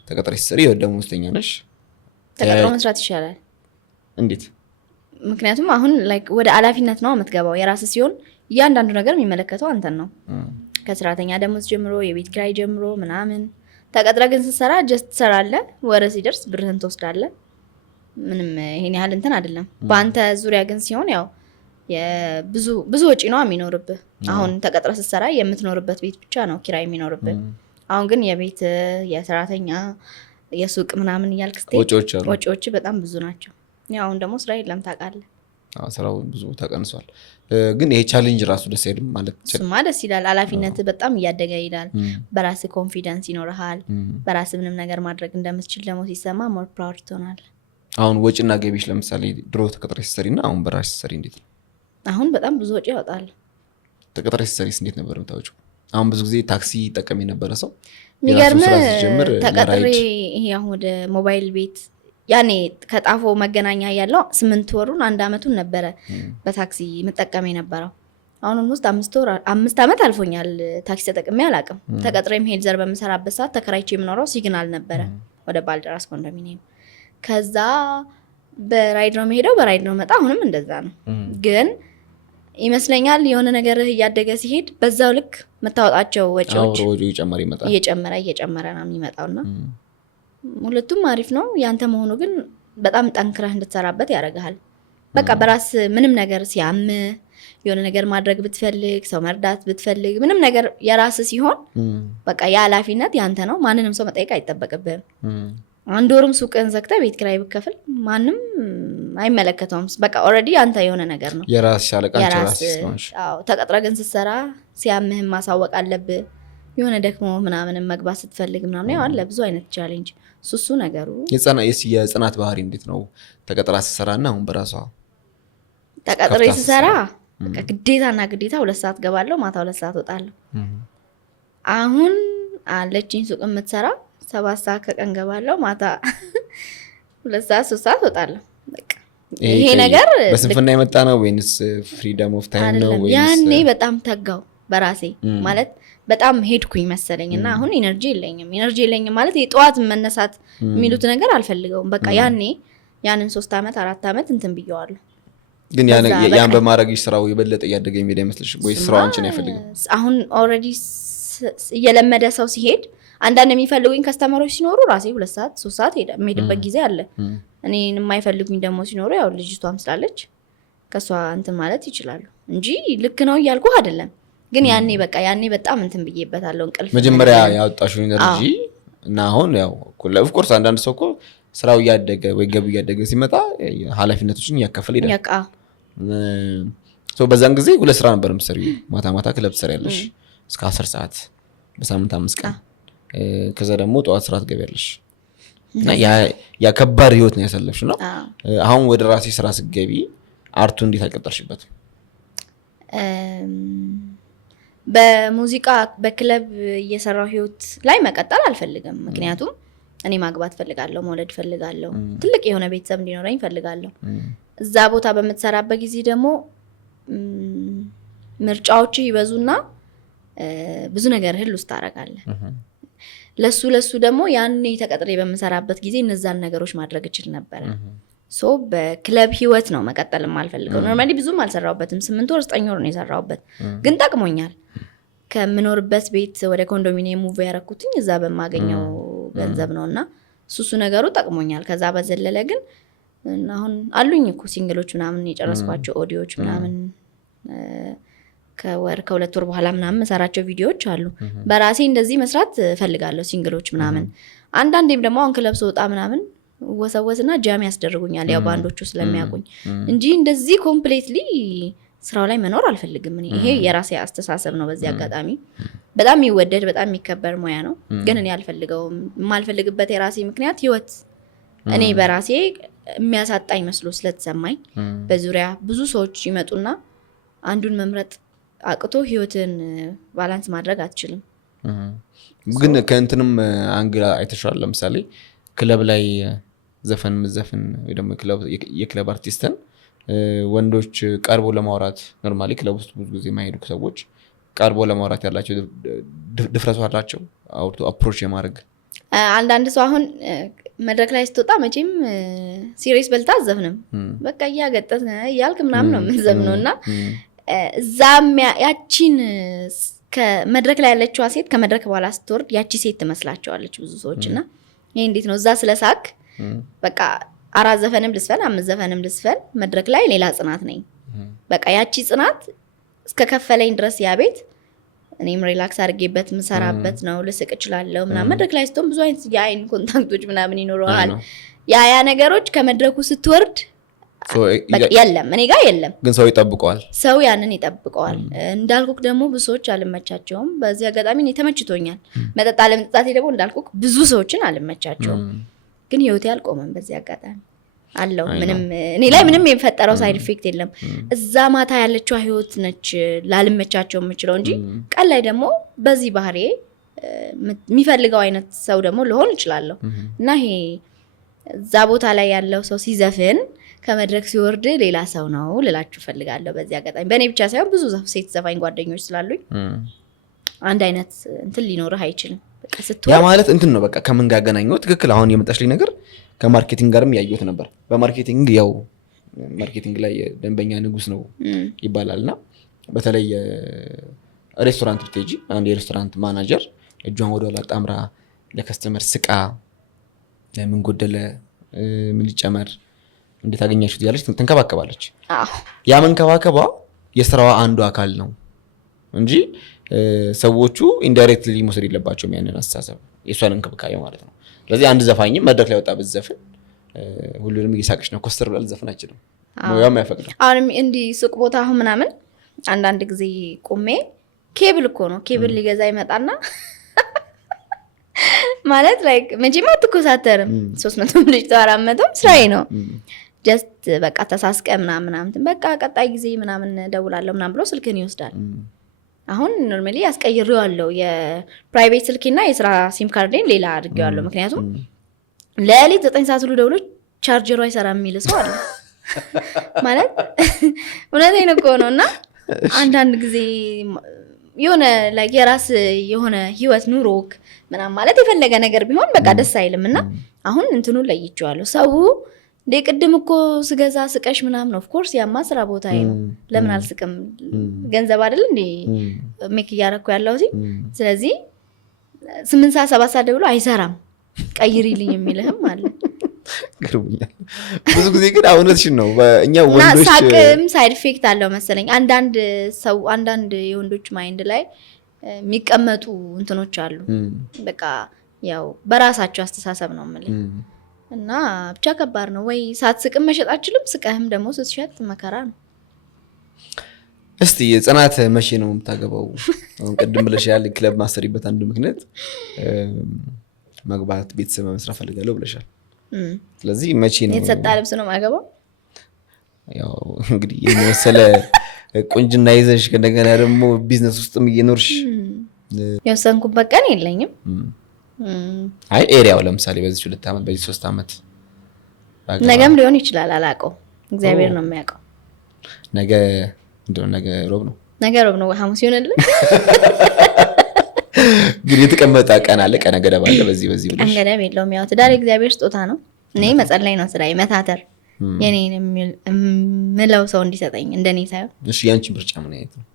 ተቀጥረሽ ስትሰሪ ደሞዝተኛ ነሽ። ተቀጥሮ መስራት ይሻላል። እንዴት? ምክንያቱም አሁን ላይክ ወደ ኃላፊነት ነው የምትገባው። የራስ ሲሆን እያንዳንዱ ነገር የሚመለከተው አንተን ነው። ከሰራተኛ ደሞዝ ጀምሮ የቤት ኪራይ ጀምሮ ምናምን። ተቀጥረ ግን ስትሰራ ጀስት ትሰራለህ፣ ወረ ሲደርስ ብርህን ትወስዳለህ። ምንም ይሄን ያህል እንትን አይደለም። በአንተ ዙሪያ ግን ሲሆን ያው ብዙ ወጪ ነው የሚኖርብህ። አሁን ተቀጥረ ስትሰራ የምትኖርበት ቤት ብቻ ነው ኪራይ የሚኖርብህ። አሁን ግን የቤት የሰራተኛ የሱቅ ምናምን እያልክ ስትሄድ ወጪዎች በጣም ብዙ ናቸው። ያው አሁን ደግሞ ስራ የለም ታውቃለህ። ስራው ብዙ ተቀንሷል። ግን ይሄ ቻሌንጅ ራሱ ደስ አይልም ማለት እሱማ ደስ ይላል። ኃላፊነት በጣም እያደገ ይላል። በራስ ኮንፊደንስ ይኖርሃል። በራስ ምንም ነገር ማድረግ እንደምትችል ደግሞ ሲሰማ ሞር ፕራውድ ትሆናለህ። አሁን ወጪና ገቢሽ ለምሳሌ ድሮ ተቀጥረሽ ስትሰሪና አሁን በራስሽ ስትሰሪ እንዴት ነው? አሁን በጣም ብዙ ወጪ ያወጣል። ተቀጥረሽ ስትሰሪስ እንዴት ነበር የምታወጪው? አሁን ብዙ ጊዜ ታክሲ ጠቀም የነበረ ሰው የሚገርምህ ተቀጥሬ ይሄ አሁን ወደ ሞባይል ቤት ያኔ ከጣፎ መገናኛ ያለው 8 ወሩን 1 አመቱን ነበረ በታክሲ መጠቀም የነበረው። አሁን ውስጥ 5 አመት አልፎኛል ታክሲ ተጠቅሜ አላውቅም። ተቀጥሬም ሄልዘር በመሰራበት ሰዓት ተከራይቼ የምኖረው ሲግናል ነበረ ወደ ባልደራስ ኮንዶሚኒየም። ከዛ በራይድ ነው የምሄደው፣ በራይድ ነው መጣ። አሁንም እንደዛ ነው። ግን ይመስለኛል የሆነ ነገር እያደገ ሲሄድ በዛው ልክ መታወጣቸው ወጪዎች እየጨመረ ነው የሚመጣውና ሁለቱም አሪፍ ነው። ያንተ መሆኑ ግን በጣም ጠንክረህ እንድትሰራበት ያደርግሃል። በቃ በራስ ምንም ነገር ሲያም የሆነ ነገር ማድረግ ብትፈልግ፣ ሰው መርዳት ብትፈልግ፣ ምንም ነገር የራስ ሲሆን በቃ የኃላፊነት ያንተ ነው። ማንንም ሰው መጠየቅ አይጠበቅብህም። 1 ወርም ሱቅን ዘግተህ ቤት ኪራይ ብትከፍል ማንም አይመለከተውም። በቃ ኦልሬዲ አንተ የሆነ ነገር ነው የራስ ሻለቃንች። አዎ ተቀጥረህ ግን ስትሰራ ሲያምህም ማሳወቅ አለብህ። የሆነ ደግሞ ምናምን መግባት ስትፈልግ ምናምን ያው አለ ብዙ አይነት ቻሌንጅ። ሱሱ ነገሩ የጽናት ባህሪ እንዴት ነው? ተቀጥራ ስትሰራና አሁን በራሷ ተቀጥሬ ስትሰራ በቃ ግዴታና ግዴታ 2 ሰዓት ገባለሁ፣ ማታ 2 ሰዓት ወጣለሁ። አሁን አለችኝ ሱቅ የምትሰራ 7 ሰዓት ከቀን ገባለሁ፣ ማታ 2 ሰዓት 3 ሰዓት ወጣለሁ። በቃ ይሄ ነገር በስንፍና የመጣ ነው ወይንስ ፍሪደም ኦፍ ታይም ነው? ወይንስ ያኔ በጣም ተጋው በራሴ ማለት በጣም ሄድኩኝ መሰለኝ እና አሁን ኢነርጂ የለኝም ማለት የጠዋት መነሳት የሚሉት ነገር አልፈልገውም። በቃ ያንን 3 አመት 4 አመት እንትን ብየዋለሁ። ግን ያን በማድረግሽ ስራው የበለጠ እያደገ የሚሄድ አይመስልሽ ወይስ ስራው አንቺን አይፈልግም? አሁን ኦልሬዲ እየለመደ ሰው ሲሄድ አንዳንድ የሚፈልጉኝ ከስተመሮች ሲኖሩ ራሴ 2 ሰዓት 3 ሰዓት የምሄድበት ጊዜ አለ። እኔ የማይፈልጉኝ ደግሞ ሲኖሩ ያው ልጅቷም ስላለች ከሷ እንትን ማለት ይችላሉ እንጂ ልክ ነው እያልኩ አይደለም። ግን ያኔ በጣም እንትን ብዬበታለሁ። እንቅልፍ መጀመሪያ ያወጣሽው ኢነርጂ እና አሁን ያው ኦፍ ኮርስ አንዳንድ ሰው እኮ ስራው እያደገ ወይ ገቢ እያደገ ሲመጣ ኃላፊነቶችን እያከፈለ ይላል። በዛን ጊዜ 2 ስራ ነበር የምትሰሪው። ማታ ክለብ ትሰሪያለሽ እስከ 10 ሰዓት በሳምንት 5 ቀን። ከዛ ደግሞ ጠዋት ስራ ትገቢያለሽ እና ያ ከባድ ህይወት ነው ያሳለፍሽው ነው። አሁን ወደ ራሴ ስራ ስትገቢ አርቱ እንዴት አልቀጠርሽበት? በሙዚቃ በክለብ እየሰራው ህይወት ላይ መቀጠል አልፈልግም። ምክንያቱም እኔ ማግባት ፈልጋለሁ፣ መውለድ ፈልጋለሁ፣ ትልቅ የሆነ ቤተሰብ እንዲኖረኝ ፈልጋለሁ። እዛ ቦታ በምትሰራበት ጊዜ ደግሞ ምርጫዎች ይበዙና ብዙ ነገር ህል ውስጥ ታረጋለህ። ለሱ ደግሞ ያኔ ተቀጥሬ በምሰራበት ጊዜ እነዛን ነገሮች ማድረግ እችል ነበረ። በክለብ ህይወት ነው መቀጠል የማልፈልገው። ኖርማሊ ብዙም አልሰራሁበትም። 8 ወር 9 ወር ነው የሰራሁበት፣ ግን ጠቅሞኛል። ከምኖርበት ቤት ወደ ኮንዶሚኒየም ሙቭ ያረኩትኝ እዛ በማገኘው ገንዘብ ነውና ሱሱ ነገሩ ጠቅሞኛል። ከዛ በዘለለ ግን አሁን አሉኝ እኮ ሲንግሎች ምናምን የጨረስኳቸው ኦዲዮዎች ምናምን ከ2 ወር በኋላ ምናምን መሰራቸው ቪዲዮዎች አሉ። በራሴ እንደዚህ መስራት ፈልጋለሁ ሲንግሎች ምናምን። አንዳንዴም ደግሞ አሁን ክለብ ስወጣ ምናምን ወሰወስና ጃም ያስደርጉኛል ያው ባንዶቹ ስለሚያውቁኝ እንጂ እንደዚህ ኮምፕሊትሊ ስራው ላይ መኖር አልፈልግም። ይሄ የራሴ አስተሳሰብ ነው። በዚህ አጋጣሚ በጣም የሚወደድ በጣም የሚከበር ሙያ ነው፣ ግን እኔ አልፈልገውም። የማልፈልግበት የራሴ ምክንያት ህይወት እኔ በራሴ የሚያሳጣኝ መስሎ ስለተሰማኝ በዙሪያ ብዙ ሰዎች ይመጡና አንዱን መምረጥ አቅቶ ህይወትን ባላንስ ማድረግ አትችልም። ግን ከእንትንም አንግላ አይተሻል። ለምሳሌ ክለብ ላይ ዘፈን ወይ ደግሞ የክለብ አርቲስትን ወንዶች ቀርቦ ለማውራት ኖርማሊ ክለብ ውስጥ ብዙ ጊዜ የማይሄዱ ሰዎች ቀርቦ ለማውራት ያላቸው ድፍረቱ አላቸው አፕሮች የማድረግ። አንዳንድ ሰው አሁን መድረክ ላይ ስትወጣ መቼም ሲሪየስ በልታ አዘፍንም በቃ እያገጠት እያልክ ምናምን ነው የምንዘፍነው እና እዛም ያቺን ከመድረክ ላይ ያለችዋ ሴት ከመድረክ በኋላ ስትወርድ ያቺ ሴት ትመስላቸዋለች ብዙ ሰዎች እና ይሄ እንዴት ነው እዛ ስለሳክ በቃ 4 ዘፈንም ልስፈን 5 ዘፈንም ልስፈን መድረክ ላይ ሌላ ጽናት ነኝ። በቃ ያቺ ጽናት እስከ ከፈለኝ ድረስ ያ ቤት እኔም ሪላክስ አድርጌበት ምሰራበት ነው። ልስቅ እችላለሁ ምናምን። መድረክ ላይ ስትሆን ብዙ አይነት የአይን ኮንታክቶች ምናምን ይኖረዋል። ያ ነገሮች ከመድረኩ ስትወርድ የለም እኔ ጋር የለም። ግን ሰው ይጠብቀዋል። ሰው ያንን ይጠብቀዋል። እንዳልኩክ ደግሞ ብዙ ሰዎች አልመቻቸውም። በዚህ አጋጣሚ እኔ ተመችቶኛል። መጠጥ አለመጠጣቴ ደግሞ እንዳልኩክ ብዙ ሰዎችን አልመቻቸውም። ግን ህይወቴ አልቆመም በዚህ አጋጣሚ አለው። ምንም እኔ ላይ ምንም የፈጠረው ሳይድ ኢፌክት የለም። እዛ ማታ ያለችው ህይወት ነች ላልመቻቸው የምችለው እንጂ ቀን ላይ ደግሞ በዚህ ባህሪ የሚፈልገው አይነት ሰው ደግሞ ልሆን እችላለሁ። እና ይሄ እዛ ቦታ ላይ ያለው ሰው ሲዘፍን ከመድረክ ሲወርድ ሌላ ሰው ነው ልላችሁ ፈልጋለሁ በዚህ አጋጣሚ። በእኔ ብቻ ሳይሆን ብዙ ሴት ዘፋኝ ጓደኞች ስላሉኝ አንድ አይነት እንትን ሊኖርህ አይችልም። በቃ ስትወርድ ያ ማለት እንትን ነው በቃ ከምን ጋር ገናኘው? ትክክል። አሁን የመጣሽልኝ ነገር ከማርኬቲንግ ጋርም ያየሁት ነበር። በማርኬቲንግ ያው ማርኬቲንግ ላይ ደንበኛ ንጉስ ነው ይባላልና በተለይ ሬስቶራንት ብትሄጂ አንድ የሬስቶራንት ማናጀር እጇን ወደኋላ ጣምራ ለከስተመር ስቃ ለምን ጎደለ ምን ሊጨመር እንዴት አገኛችሁት ያለች ትንከባከባለች። ያ መንከባከባ የስራዋ አንዱ አካል ነው እንጂ ሰዎቹ ኢንዳይሬክትሊ መውሰድ የለባቸውም ያንን አስተሳሰብ የሷን እንክብካቤ ማለት ነው። ስለዚህ አንድ ዘፋኝ መድረክ ላይ ወጣ ብትዘፍን ሁሉንም እየሳቀች ነው ኮስተር ብላ ልዘፍን አይችልም። ያው ያፈቅዳል። አሁን እንዲህ ሱቅ ቦታ አሁን ምናምን አንዳንድ ጊዜ ቆሜ ኬብል እኮ ነው ኬብል ሊገዛ ይመጣና ማለት ላይክ መቼም አትኮሳተርም 300 ብር 400 ስራዬ ነው። ጀስት በቃ ተሳስቀ ምናምን በቃ ቀጣይ ጊዜ ምናምን ደውላለሁ ምናምን ብሎ ስልክን ይወስዳል። አሁን ኖርማሊ ያስቀይሬዋለሁ የፕራይቬት ስልኬና የስራ ሲም ካርዴን ሌላ አድርጌዋለሁ። ምክንያቱም ለሊት 9 ሰዓት ሁሉ ደውሎ ቻርጀሩ አይሰራም የሚል ሰው አለ ማለት እውነቴን እኮ ነው። እና አንዳንድ ጊዜ የሆነ ላይ የራስ የሆነ ህይወት ኑሮክ ምናምን ማለት የፈለገ ነገር ቢሆን በቃ ደስ አይልም። እና አሁን እንትኑ ለይቼዋለሁ። ሰው እንደ ቅድም እኮ ስገዛ ስቀሽ ምናምን ኦፍ ኮርስ ያማ ስራ ቦታዬ ነው ለምን አልስቅም? ገንዘብ አይደል እንዴ ሜክ እያደረኩ ያለሁት። ስለዚህ 8 ሰዓት 7 ሰዓት ደውሎ አይሰራም ቀይሪልኝ የሚልህም አለ። ግሩኛል። ብዙ ጊዜ ግን እውነትሽን ነው እኛ ወንዶች ሳቅም ሳይድ ኢፌክት አለው መሰለኝ። አንዳንድ የወንዶች ማይንድ ላይ የሚቀመጡ እንትኖች አሉ። በቃ ያው በራሳቸው አስተሳሰብ ነው የምልህ። እና ብቻ ከባድ ነው። ወይ ሳትስቅም መሸጥ አችልም፣ ስቀህም ደግሞ ስትሸጥ መከራ ነው። እስቲ ጽናት መቼ ነው የምታገባው? አሁን ቅድም ብለሻል ክለብ ማስተሪበት አንዱ ምክንያት መግባት ቤተሰብ መስራት ፈልጋለሁ ብለሻል። ስለዚህ መቼ ነው የተሰጣ ልብስ ነው ማገባው? ያው እንግዲህ የመሰለ ቁንጅና ይዘሽ ከነገና ደግሞ ቢዝነስ ውስጥም እየኖርሽ የወሰንኩበት ቀን የለኝም። አይ ኤሪያው ለምሳሌ በዚህ 2 አመት በዚህ 3 አመት ነገም ሊሆን ይችላል አላውቀው። እግዚአብሔር ነው የሚያውቀው። ነገ ሮብ ነው። ነገ ሮብ ነው ሐሙስ ይሆንልኝ። ግን የተቀመጠ ቀን አለ ቀነ ገደብ አለ በዚህ ብለሽ? ቀነ ገደብ የለውም። ያው ትዳር እግዚአብሔር ስጦታ ነው። እኔ መጸለይ ነው ስራዬ መታተር የኔን የምለው ሰው እንዲሰጠኝ እንደኔ ሳይሆን። እሺ ያንቺ ምርጫ ምን አይነት ነው?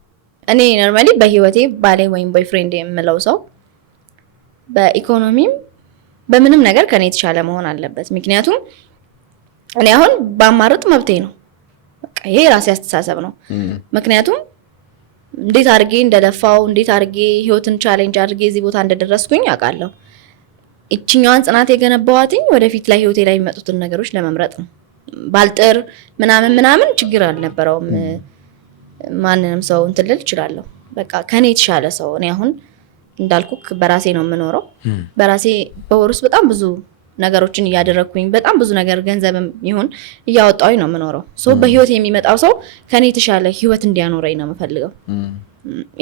እኔ ኖርማሊ በህይወቴ ባሌ ወይም ቦይፍሬንድ የምለው ሰው በኢኮኖሚም በምንም ነገር ከኔ የተሻለ መሆን አለበት። ምክንያቱም እኔ አሁን ባማርጥ መብቴ ነው። በቃ ይሄ ራሴ አስተሳሰብ ነው። ምክንያቱም እንዴት አድርጌ እንደደፋው እንዴት አድርጌ ህይወትን ቻሌንጅ አድርጌ እዚህ ቦታ እንደደረስኩኝ አውቃለሁ። እቺኛዋን ጽናት የገነባዋትኝ ወደፊት ላይ ህይወቴ ላይ የሚመጡትን ነገሮች ለመምረጥ ነው። ባልጥር ምናምን ችግር አልነበረውም። ማንንም ሰው እንትን ልል እችላለሁ። በቃ ከኔ የተሻለ ሰው እኔ አሁን እንዳልኩክ በራሴ ነው የምኖረው። በራሴ በወር ውስጥ በጣም ብዙ ነገሮችን እያደረኩኝ በጣም ብዙ ነገር ገንዘብም ይሁን እያወጣሁኝ ነው የምኖረው። ሶ በህይወት የሚመጣው ሰው ከኔ የተሻለ ህይወት እንዲያኖረኝ ነው የምፈልገው።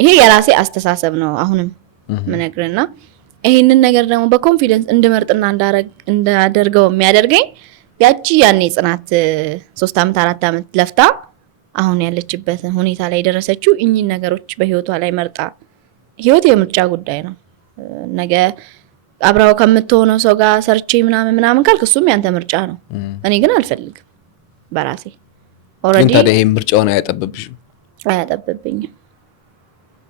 ይሄ የራሴ አስተሳሰብ ነው አሁንም ምነግርና ይሄንን ነገር ደግሞ በኮንፊደንስ እንድመርጥና እንዳደርገው የሚያደርገኝ ያቺ ያኔ ጽናት 3 አመት 4 አመት ለፍታ አሁን ያለችበት ሁኔታ ላይ ደረሰችው እኚህ ነገሮች በህይወቷ ላይ መርጣ። ህይወት የምርጫ ጉዳይ ነው። ነገ አብራው ከምትሆነው ሰው ጋር ሰርቼ ምናምን ካልክ እሱም ያንተ ምርጫ ነው። እኔ ግን አልፈልግም በራሴ ኦሬዲ። ታዲያ ይሄ ምርጫውን አያጠብብሽም? አያጠብብኝም።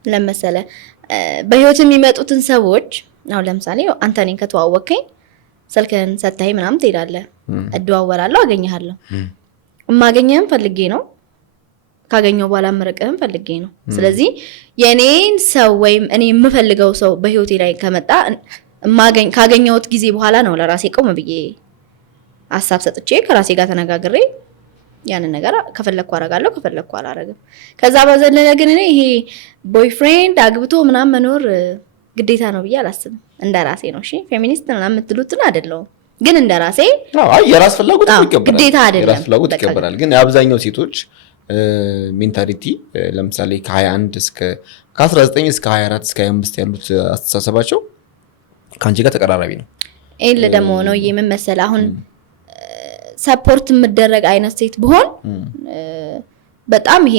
ለምሳሌ በህይወት የሚመጡትን ሰዎች አሁን ለምሳሌ አንተ እኔን ከተዋወቅከኝ ስልክህን ሰጥተኸኝ ምናምን ትሄዳለህ። እደዋወላለሁ፣ አገኘሃለሁ። የማገኘህም ፈልጌ ነው፣ ካገኘው በኋላ መረቀህም ፈልጌ ነው። ስለዚህ የኔን ሰው ወይም እኔ የምፈልገው ሰው በህይወቴ ላይ ከመጣ ካገኘሁት ጊዜ በኋላ ነው ለራሴ ቆም ብዬ ሀሳብ ሰጥቼ ከራሴ ጋር ተነጋግሬ ያንን ነገር ከፈለኩ አደርጋለሁ ከፈለኩ አላደርግም። ከዛ በዘለለ ግን እኔ ይሄ ቦይፍሬንድ አግብቶ ምናምን መኖር ግዴታ ነው ብዬ አላስብም። እንደራሴ ነው እሺ ፌሚኒስት ምናምን የምትሉትን አይደለም ግን እንደራሴ የራስ ፍላጎት ይከበራል ግዴታ አይደለም የራስ ፍላጎት ይከበራል። ግን አብዛኛው ሴቶች ሜንታሊቲ ለምሳሌ ከ21 እስከ ከ19 እስከ 24 እስከ 25 ያሉት አስተሳሰባቸው ካንቺ ጋር ተቀራራቢ ነው። ኤል ደግሞ ነው የምመሰል አሁን ሰፖርት የምደረግ አይነት ሴት ብሆን በጣም ይሄ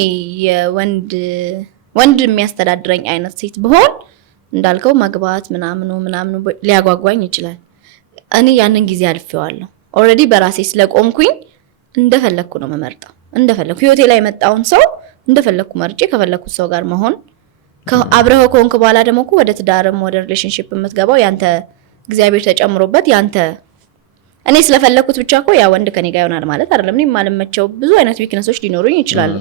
ወንድ የሚያስተዳድረኝ አይነት ሴት ብሆን እንዳልከው ማግባት ምናምኑ ሊያጓጓኝ ይችላል። እኔ ያንን ጊዜ አልፌዋለሁ ኦልሬዲ በራሴ ስለቆምኩኝ እንደፈለኩ ነው መመርጠው። እንደፈለኩ ህይወቴ ላይ መጣውን ሰው እንደፈለኩ መርጬ ከፈለኩት ሰው ጋር መሆን አብረው ኮንክ በኋላ ደግሞ ወደ ትዳርም ወደ ሪሌሽንሺፕ የምትገባው ያንተ እግዚአብሔር ተጨምሮበት ያንተ እኔ ስለፈለኩት ብቻ እኮ ያ ወንድ ከኔ ጋር ይሆናል ማለት አይደለም። እኔ ማለመቸው ብዙ አይነት ዊክነሶች ሊኖሩኝ ይችላሉ።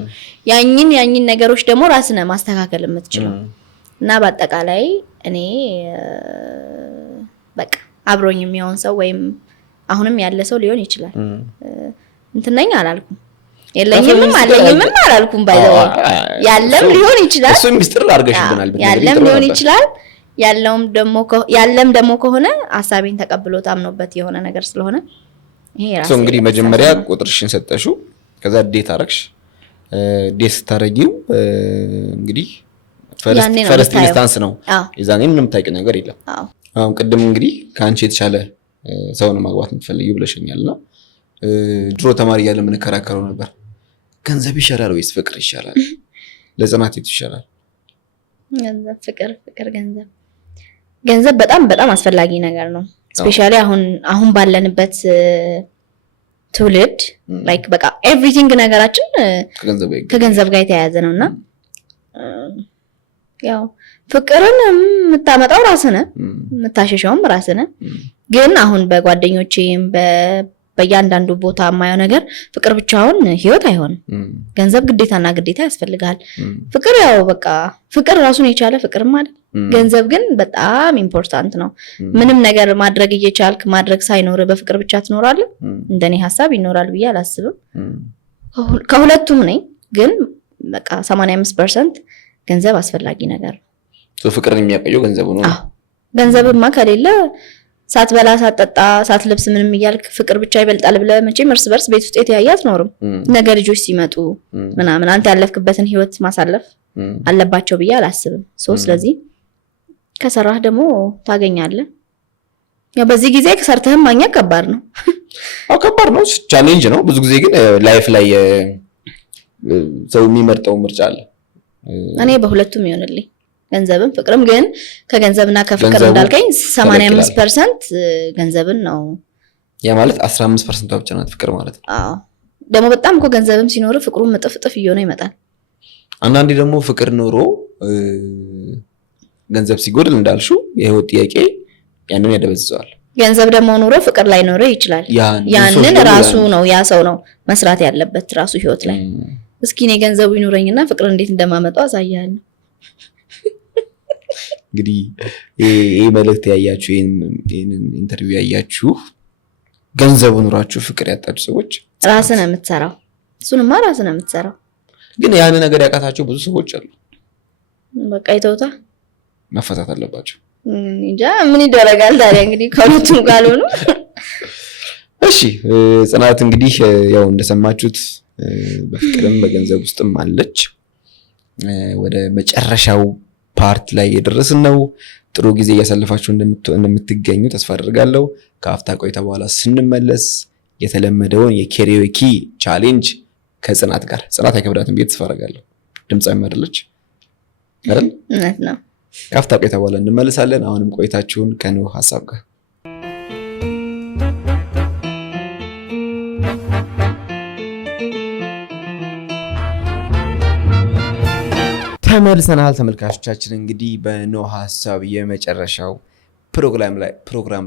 ያኝን ነገሮች ደግሞ ራስነ ማስተካከል የምትችለው እና በአጠቃላይ እኔ በቃ አብሮኝ የሚሆን ሰው ወይም አሁንም ያለ ሰው ሊሆን ይችላል። እንትነኛ አላልኩም የለኝም አለኝም አላልኩም ባይዘው ያለም ሊሆን ይችላል። እሱ ሚስጥር አድርገሽብናል። ያለም ሊሆን ይችላል ያለም ደግሞ ከሆነ ሐሳቤን ተቀብሎ ታምኖበት የሆነ ነገር ስለሆነ ይሄ ራስ እንግዲህ መጀመሪያ ቁጥርሽን ሰጠሽው ከዛ ዴት አረግሽ ዴት ታረጊው እንግዲህ ፈርስት ኢንስታንስ ነው የዛኔ ምንም ታውቂ ነገር የለም። አሁን ቅድም እንግዲህ ካንቺ የተሻለ ሰው ነው ማግባት የምትፈልጊው ብለሽኛልና ድሮ ተማሪ ያለ ምን ከራከረው ነበር ገንዘብ ይሻላል ወይስ ፍቅር ይሻላል? ለጽናት የት ይሻላል? ገንዘብ ፍቅር ገንዘብ በጣም አስፈላጊ ነገር ነው። ስፔሻሊ አሁን ባለንበት ትውልድ ላይክ በቃ ኤቭሪቲንግ ነገራችን ከገንዘብ ጋር የተያያዘ ነውና ያው ፍቅርን የምታመጣው ራስህ ነህ የምታሸሸውም ራስህ ነህ። ግን አሁን በጓደኞቼም በእያንዳንዱ ቦታ የማየው ነገር ፍቅር ብቻውን ህይወት አይሆንም። ገንዘብ ግዴታ ያስፈልጋል። ፍቅር ያው በቃ ፍቅር ራሱን የቻለ ፍቅር ማለት ገንዘብ ግን በጣም ኢምፖርታንት ነው። ምንም ነገር ማድረግ እየቻልክ ማድረግ ሳይኖር በፍቅር ብቻ ትኖራለህ? እንደኔ ሐሳብ ይኖራል ብዬ አላስብም። ከሁለቱም ነኝ ግን በቃ 85% ገንዘብ አስፈላጊ ነገር ነው። ፍቅርን የሚያቆየው ገንዘቡ ነው። ገንዘብማ ከሌለ ሳትበላ ሳትጠጣ ሳትለብስ ምንም እያልክ ፍቅር ብቻ ይበልጣል ብለህ መቼም እርስ በርስ ቤት ውስጥ የተያየ አትኖርም። ነገ ልጆች ሲመጡ ምናምን አንተ ያለፍክበትን ህይወት ማሳለፍ አለባቸው ብዬ አላስብም። ስለዚህ ከሰራህ ደግሞ ታገኛለህ። ያው በዚህ ጊዜ ከሰርተህም ማግኘት ከባድ ነው። ከባድ ነው፣ ቻሌንጅ ነው። ብዙ ጊዜ ግን ላይፍ ላይ ሰው የሚመርጠው ምርጫ አለ። እኔ በሁለቱም ይሆንልኝ ገንዘብም ፍቅርም። ግን ከገንዘብና ከፍቅር እንዳልከኝ 85% ገንዘብን ነው። ያ ማለት 15% ብቻ ነው ፍቅር ማለት ነው። ደግሞ በጣም እኮ ገንዘብም ሲኖር ፍቅሩም እጥፍ እየሆነ ይመጣል። አንዳንዴ ደግሞ ፍቅር ኖሮ ገንዘብ ሲጎድል እንዳልሽው የህይወት ጥያቄ ያንን ያደበዝዘዋል። ገንዘብ ደግሞ ኖሮ ፍቅር ላይ ኖሮ ይችላል። ያንን ራሱ ነው ያ ሰው ነው መስራት ያለበት ራሱ ህይወት ላይ። እስኪ እኔ ገንዘቡ ይኖረኝና ፍቅር እንዴት እንደማመጣው አሳያለሁ። እንግዲህ ይሄ መልእክት ያያችሁ ይሄንን ኢንተርቪው ያያችሁ ገንዘቡ ኑራችሁ ፍቅር ያጣችሁ ሰዎች ራስህ ነው የምትሰራው። እሱንማ ራስህ ነው የምትሰራው። ግን ያን ነገር ያቃታቸው ብዙ ሰዎች አሉ። በቃ ይተውታ መፈታት አለባቸው። እንጃ ምን ይደረጋል ታዲያ እንግዲህ ከሁለቱም ካልሆነ። እሺ ጽናት እንግዲህ ያው እንደሰማችሁት በፍቅርም በገንዘብ ውስጥም አለች። ወደ መጨረሻው ፓርት ላይ የደረስን ነው። ጥሩ ጊዜ እያሳለፋችሁ እንደምትገኙ ተስፋ አደርጋለሁ። ከአፍታ ቆይታ በኋላ ስንመለስ የተለመደውን የኬሪዮኪ ቻሌንጅ ከጽናት ጋር። ጽናት አይከብዳትም ብዬ ተስፋ አደርጋለሁ። ድምጻዊ አይደለች አይደል? እውነት ነው። ከአፍታ ቆይታ በኋላ እንመለሳለን። አሁንም ቆይታችሁን ከኖህ ሐሳብ ጋር ተመልሰናል። ተመልካቾቻችን እንግዲህ በኖህ ሐሳብ የመጨረሻው ፕሮግራም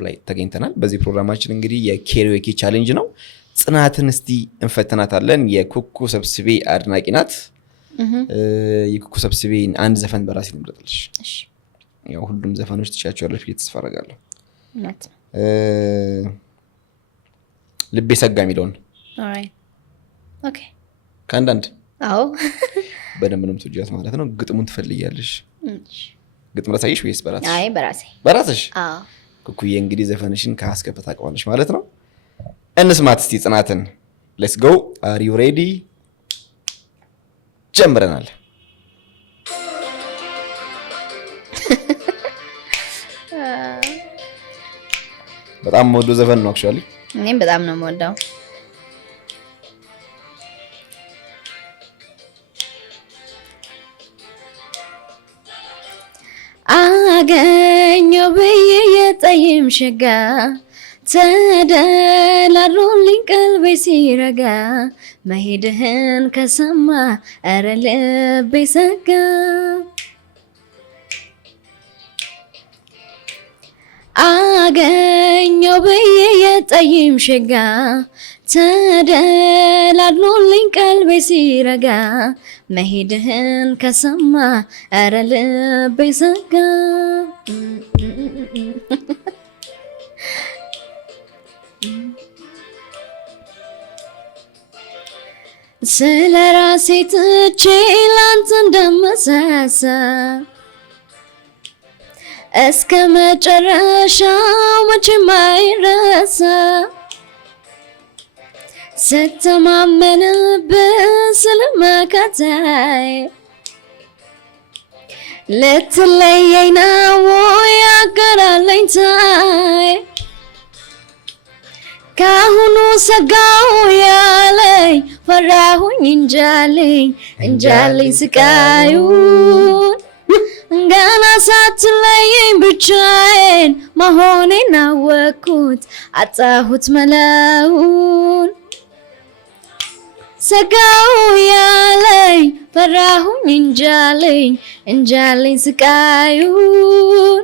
ላይ ተገኝተናል። በዚህ ፕሮግራማችን እንግዲህ የኬሪዮኪ ቻሌንጅ ነው። ጽናትን እስቲ እንፈትናታለን። የኩኩ ሰብስቤ አድናቂ ናት። የኩኩ ሰብስቤን አንድ ዘፈን በራሴ ልምረጥልሽ። ያው ሁሉም ዘፈኖች ትሻቸዋለሽ ብዬ ተስፋ አደርጋለሁ። ልቤ ሰጋ የሚለውን ኦኬ ከአንዳንድ አዎ በደንብ ነው የምትወጂያት ማለት ነው። ግጥሙን ትፈልጊያለሽ? ግጥም ላሳይሽ ወይስ በራስሽ? አይ በራስሽ። አዎ ኩኩዬ እንግዲህ ዘፈንሽን ካስከፈታ አቀዋለሽ ማለት ነው። እንስማት እስቲ ጽናትን። ሌትስ ጎ አር ዩ ሬዲ? ጀምረናል። በጣም የምወደው ዘፈን ነው አክቹአሊ። እኔም በጣም ነው የምወደው። አገኘው ብዬ የጠይም ሸጋ ተደላድሮልኝ ቀልቤ ሲረጋ መሄድህን ከሰማ ኧረ ልቤ ሰጋ አገኘው ብዬ የጠይም ሸጋ ተደላድሎልኝ ቀልቤ ሲረጋ መሄድህን ከሰማ ኧረ ልቤ ሰጋ ስለ ራሴ ትቼ ላንተ እንደምሳሳ እስከ መጨረሻው መቼም አይረሳ ስተማመንብህ ስለመከታይ ልትለየኝ ነው ወይ አገራለኝታይ ካሁኑ ሰጋው ያለኝ ፈራሁኝ እንጃለኝ ስቃዩን ገና ሳትለየኝ ብቻዬን መሆኔን አወቅኩት አጣሁት መላውን ሰጋው ያለኝ ፈራሁኝ እንጃለኝ ስቃዩን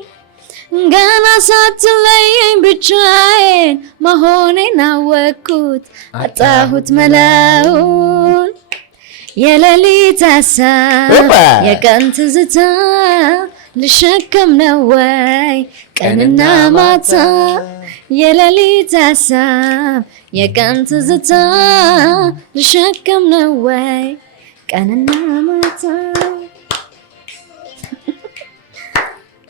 ገና ሳትለየኝ ብቻዬን መሆኔን አወቅኩት አጣሁት መላውን የሌሊት ሀሳብ የቀን ትዝታ ልሸከም ነው ወይ ቀንና ማታ የሌሊት ሀሳብ የቀን ትዝታ ልሸከም ነው ወይ ቀንና ማታ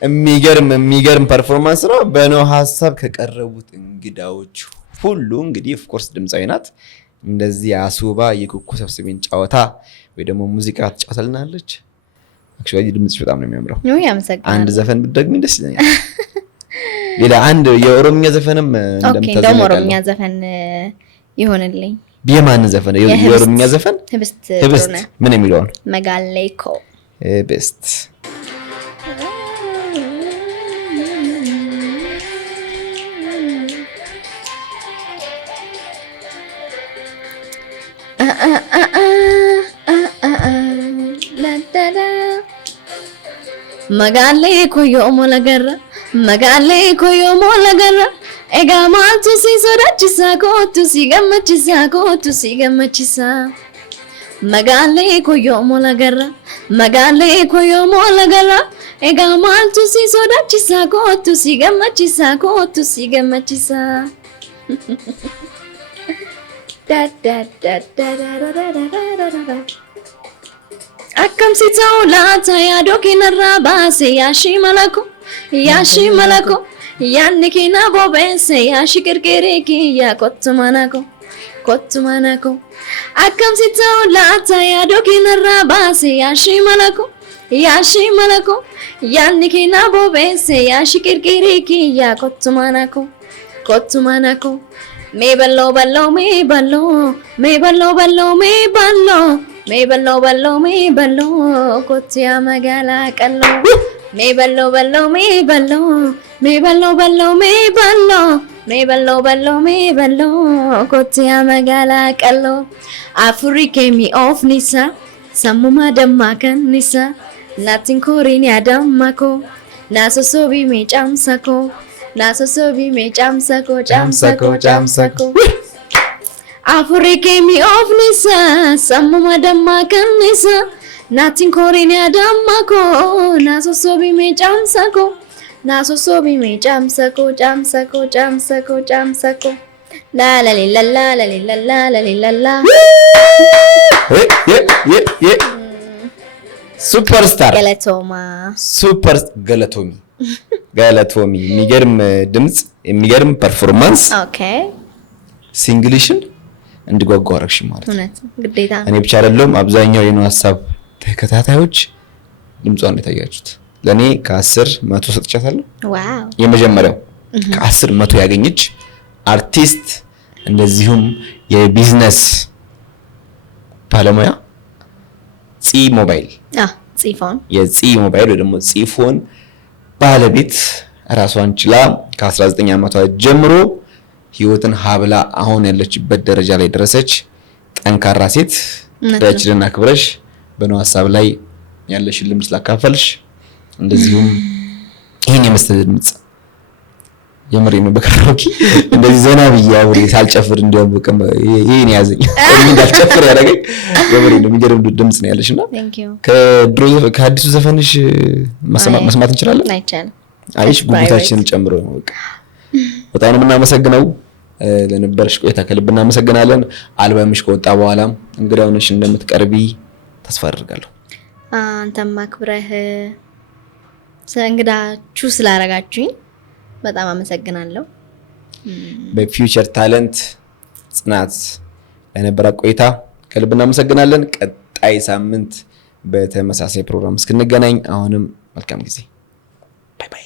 የሚገርም ፐርፎርማንስ ነው። በነው ሀሳብ ከቀረቡት እንግዳዎች ሁሉ እንግዲህ ኦፍ ኮርስ ድምጻዊ ናት። እንደዚህ አሱባ የኩኩ ሰብስቤን ጨዋታ ወይ ደግሞ ሙዚቃ ትጫወታልናለች። አክቹአሊ ድምጽሽ በጣም ነው የሚያምረው። አንድ ዘፈን ብትደግሚ ደስ ይለኛል። ሌላ አንድ የኦሮምኛ ዘፈንም እንደምታዘጋጅ ነው። ኦሮምኛ ዘፈን ይሆንልኝ። የማን ዘፈን? የኦሮምኛ ዘፈን ህብስት ምን የሚለው ነው? መጋሌኮ ህብስት Magalee koyo mola garra ega maaltu si sodaachisa kootu si gammachisa Magalee koyo mola garra ega maaltu si sodaachisa kootu si gammachisa da da da da da da da Akkam si ta'u laata yaadoo keenarraa baase yaashi malako yaadni keena bobeesse yaashi qirqiree kiyya kottu manako Akkam si ta'u laata yaadoo keenarraa baase yaashi malako yaadni keena bobeesse yaashi qirqiree kiyya kottu manako Me ballo kotiya magala kallo me ballo kotiya magala kallo Afrike mi of nisa samuma damma kan nisa natin korin ya damma ko naso sobi me chamsako Afrike mi of nisa samuma damma kan nisa natin korin ya damma ko naso sobi me chamsako ላላላላላላላላላላ ሱፐርስታር ገለቶማ ሱፐር ገለቶሚ የሚገርም ድምጽ የሚገርም ፐርፎርማንስ። ኦኬ ሲንግሊሽን እንድጓጓ አረግሽ ማለት እውነት ግዴታ። እኔ ብቻ አይደለም አብዛኛው የኖ ሀሳብ ተከታታዮች ድምጿን እንደታያችሁት ለኔ ከ10 100 ሰጥቻታለሁ። ዋው የመጀመሪያው ከ10 100 ያገኘች አርቲስት እንደዚሁም የቢዝነስ ባለሙያ ፂ ሞባይል ፂፎን የፂ ሞባይል ወይ ደግሞ ፂፎን ባለቤት ራሷን ችላ ከ19 ዓመቷ ጀምሮ ህይወትን ሀብላ አሁን ያለችበት ደረጃ ላይ ደረሰች። ጠንካራ ሴት በእጅና ክብረሽ በነው ሀሳብ ላይ ያለሽን ልምድ ስላካፈልሽ እንደዚሁም ይሄን የመሰለ ድምጽ የምሬን ነው በካራኦኬ እንደዚህ ዘና ብዬ አውሬ ሳልጨፍር እንደውም ይሄን ያዘኝ እንዳልጨፍር ያደረገኝ የምሬን ነው። የሚገርም ድምጽ ነው ያለሽና ከድሮ ከአዲሱ ዘፈንሽ መስማት እንችላለን። አይሽ ጉጉታችንን ጨምሮ ነው። በጣም ነው የምናመሰግነው ለነበርሽ ቆይታ ከልብ እናመሰግናለን። አልበምሽ ከወጣ በኋላ እንግዳው ነሽ እንደምትቀርቢ ተስፋ አደርጋለሁ። አንተም አክብረህ እንግዳችሁ ስላረጋችሁኝ በጣም አመሰግናለሁ። በፊውቸር ታለንት ጽናት ለነበረ ቆይታ ከልብ እናመሰግናለን። ቀጣይ ሳምንት በተመሳሳይ ፕሮግራም እስክንገናኝ አሁንም መልካም ጊዜ። ባይ ባይ።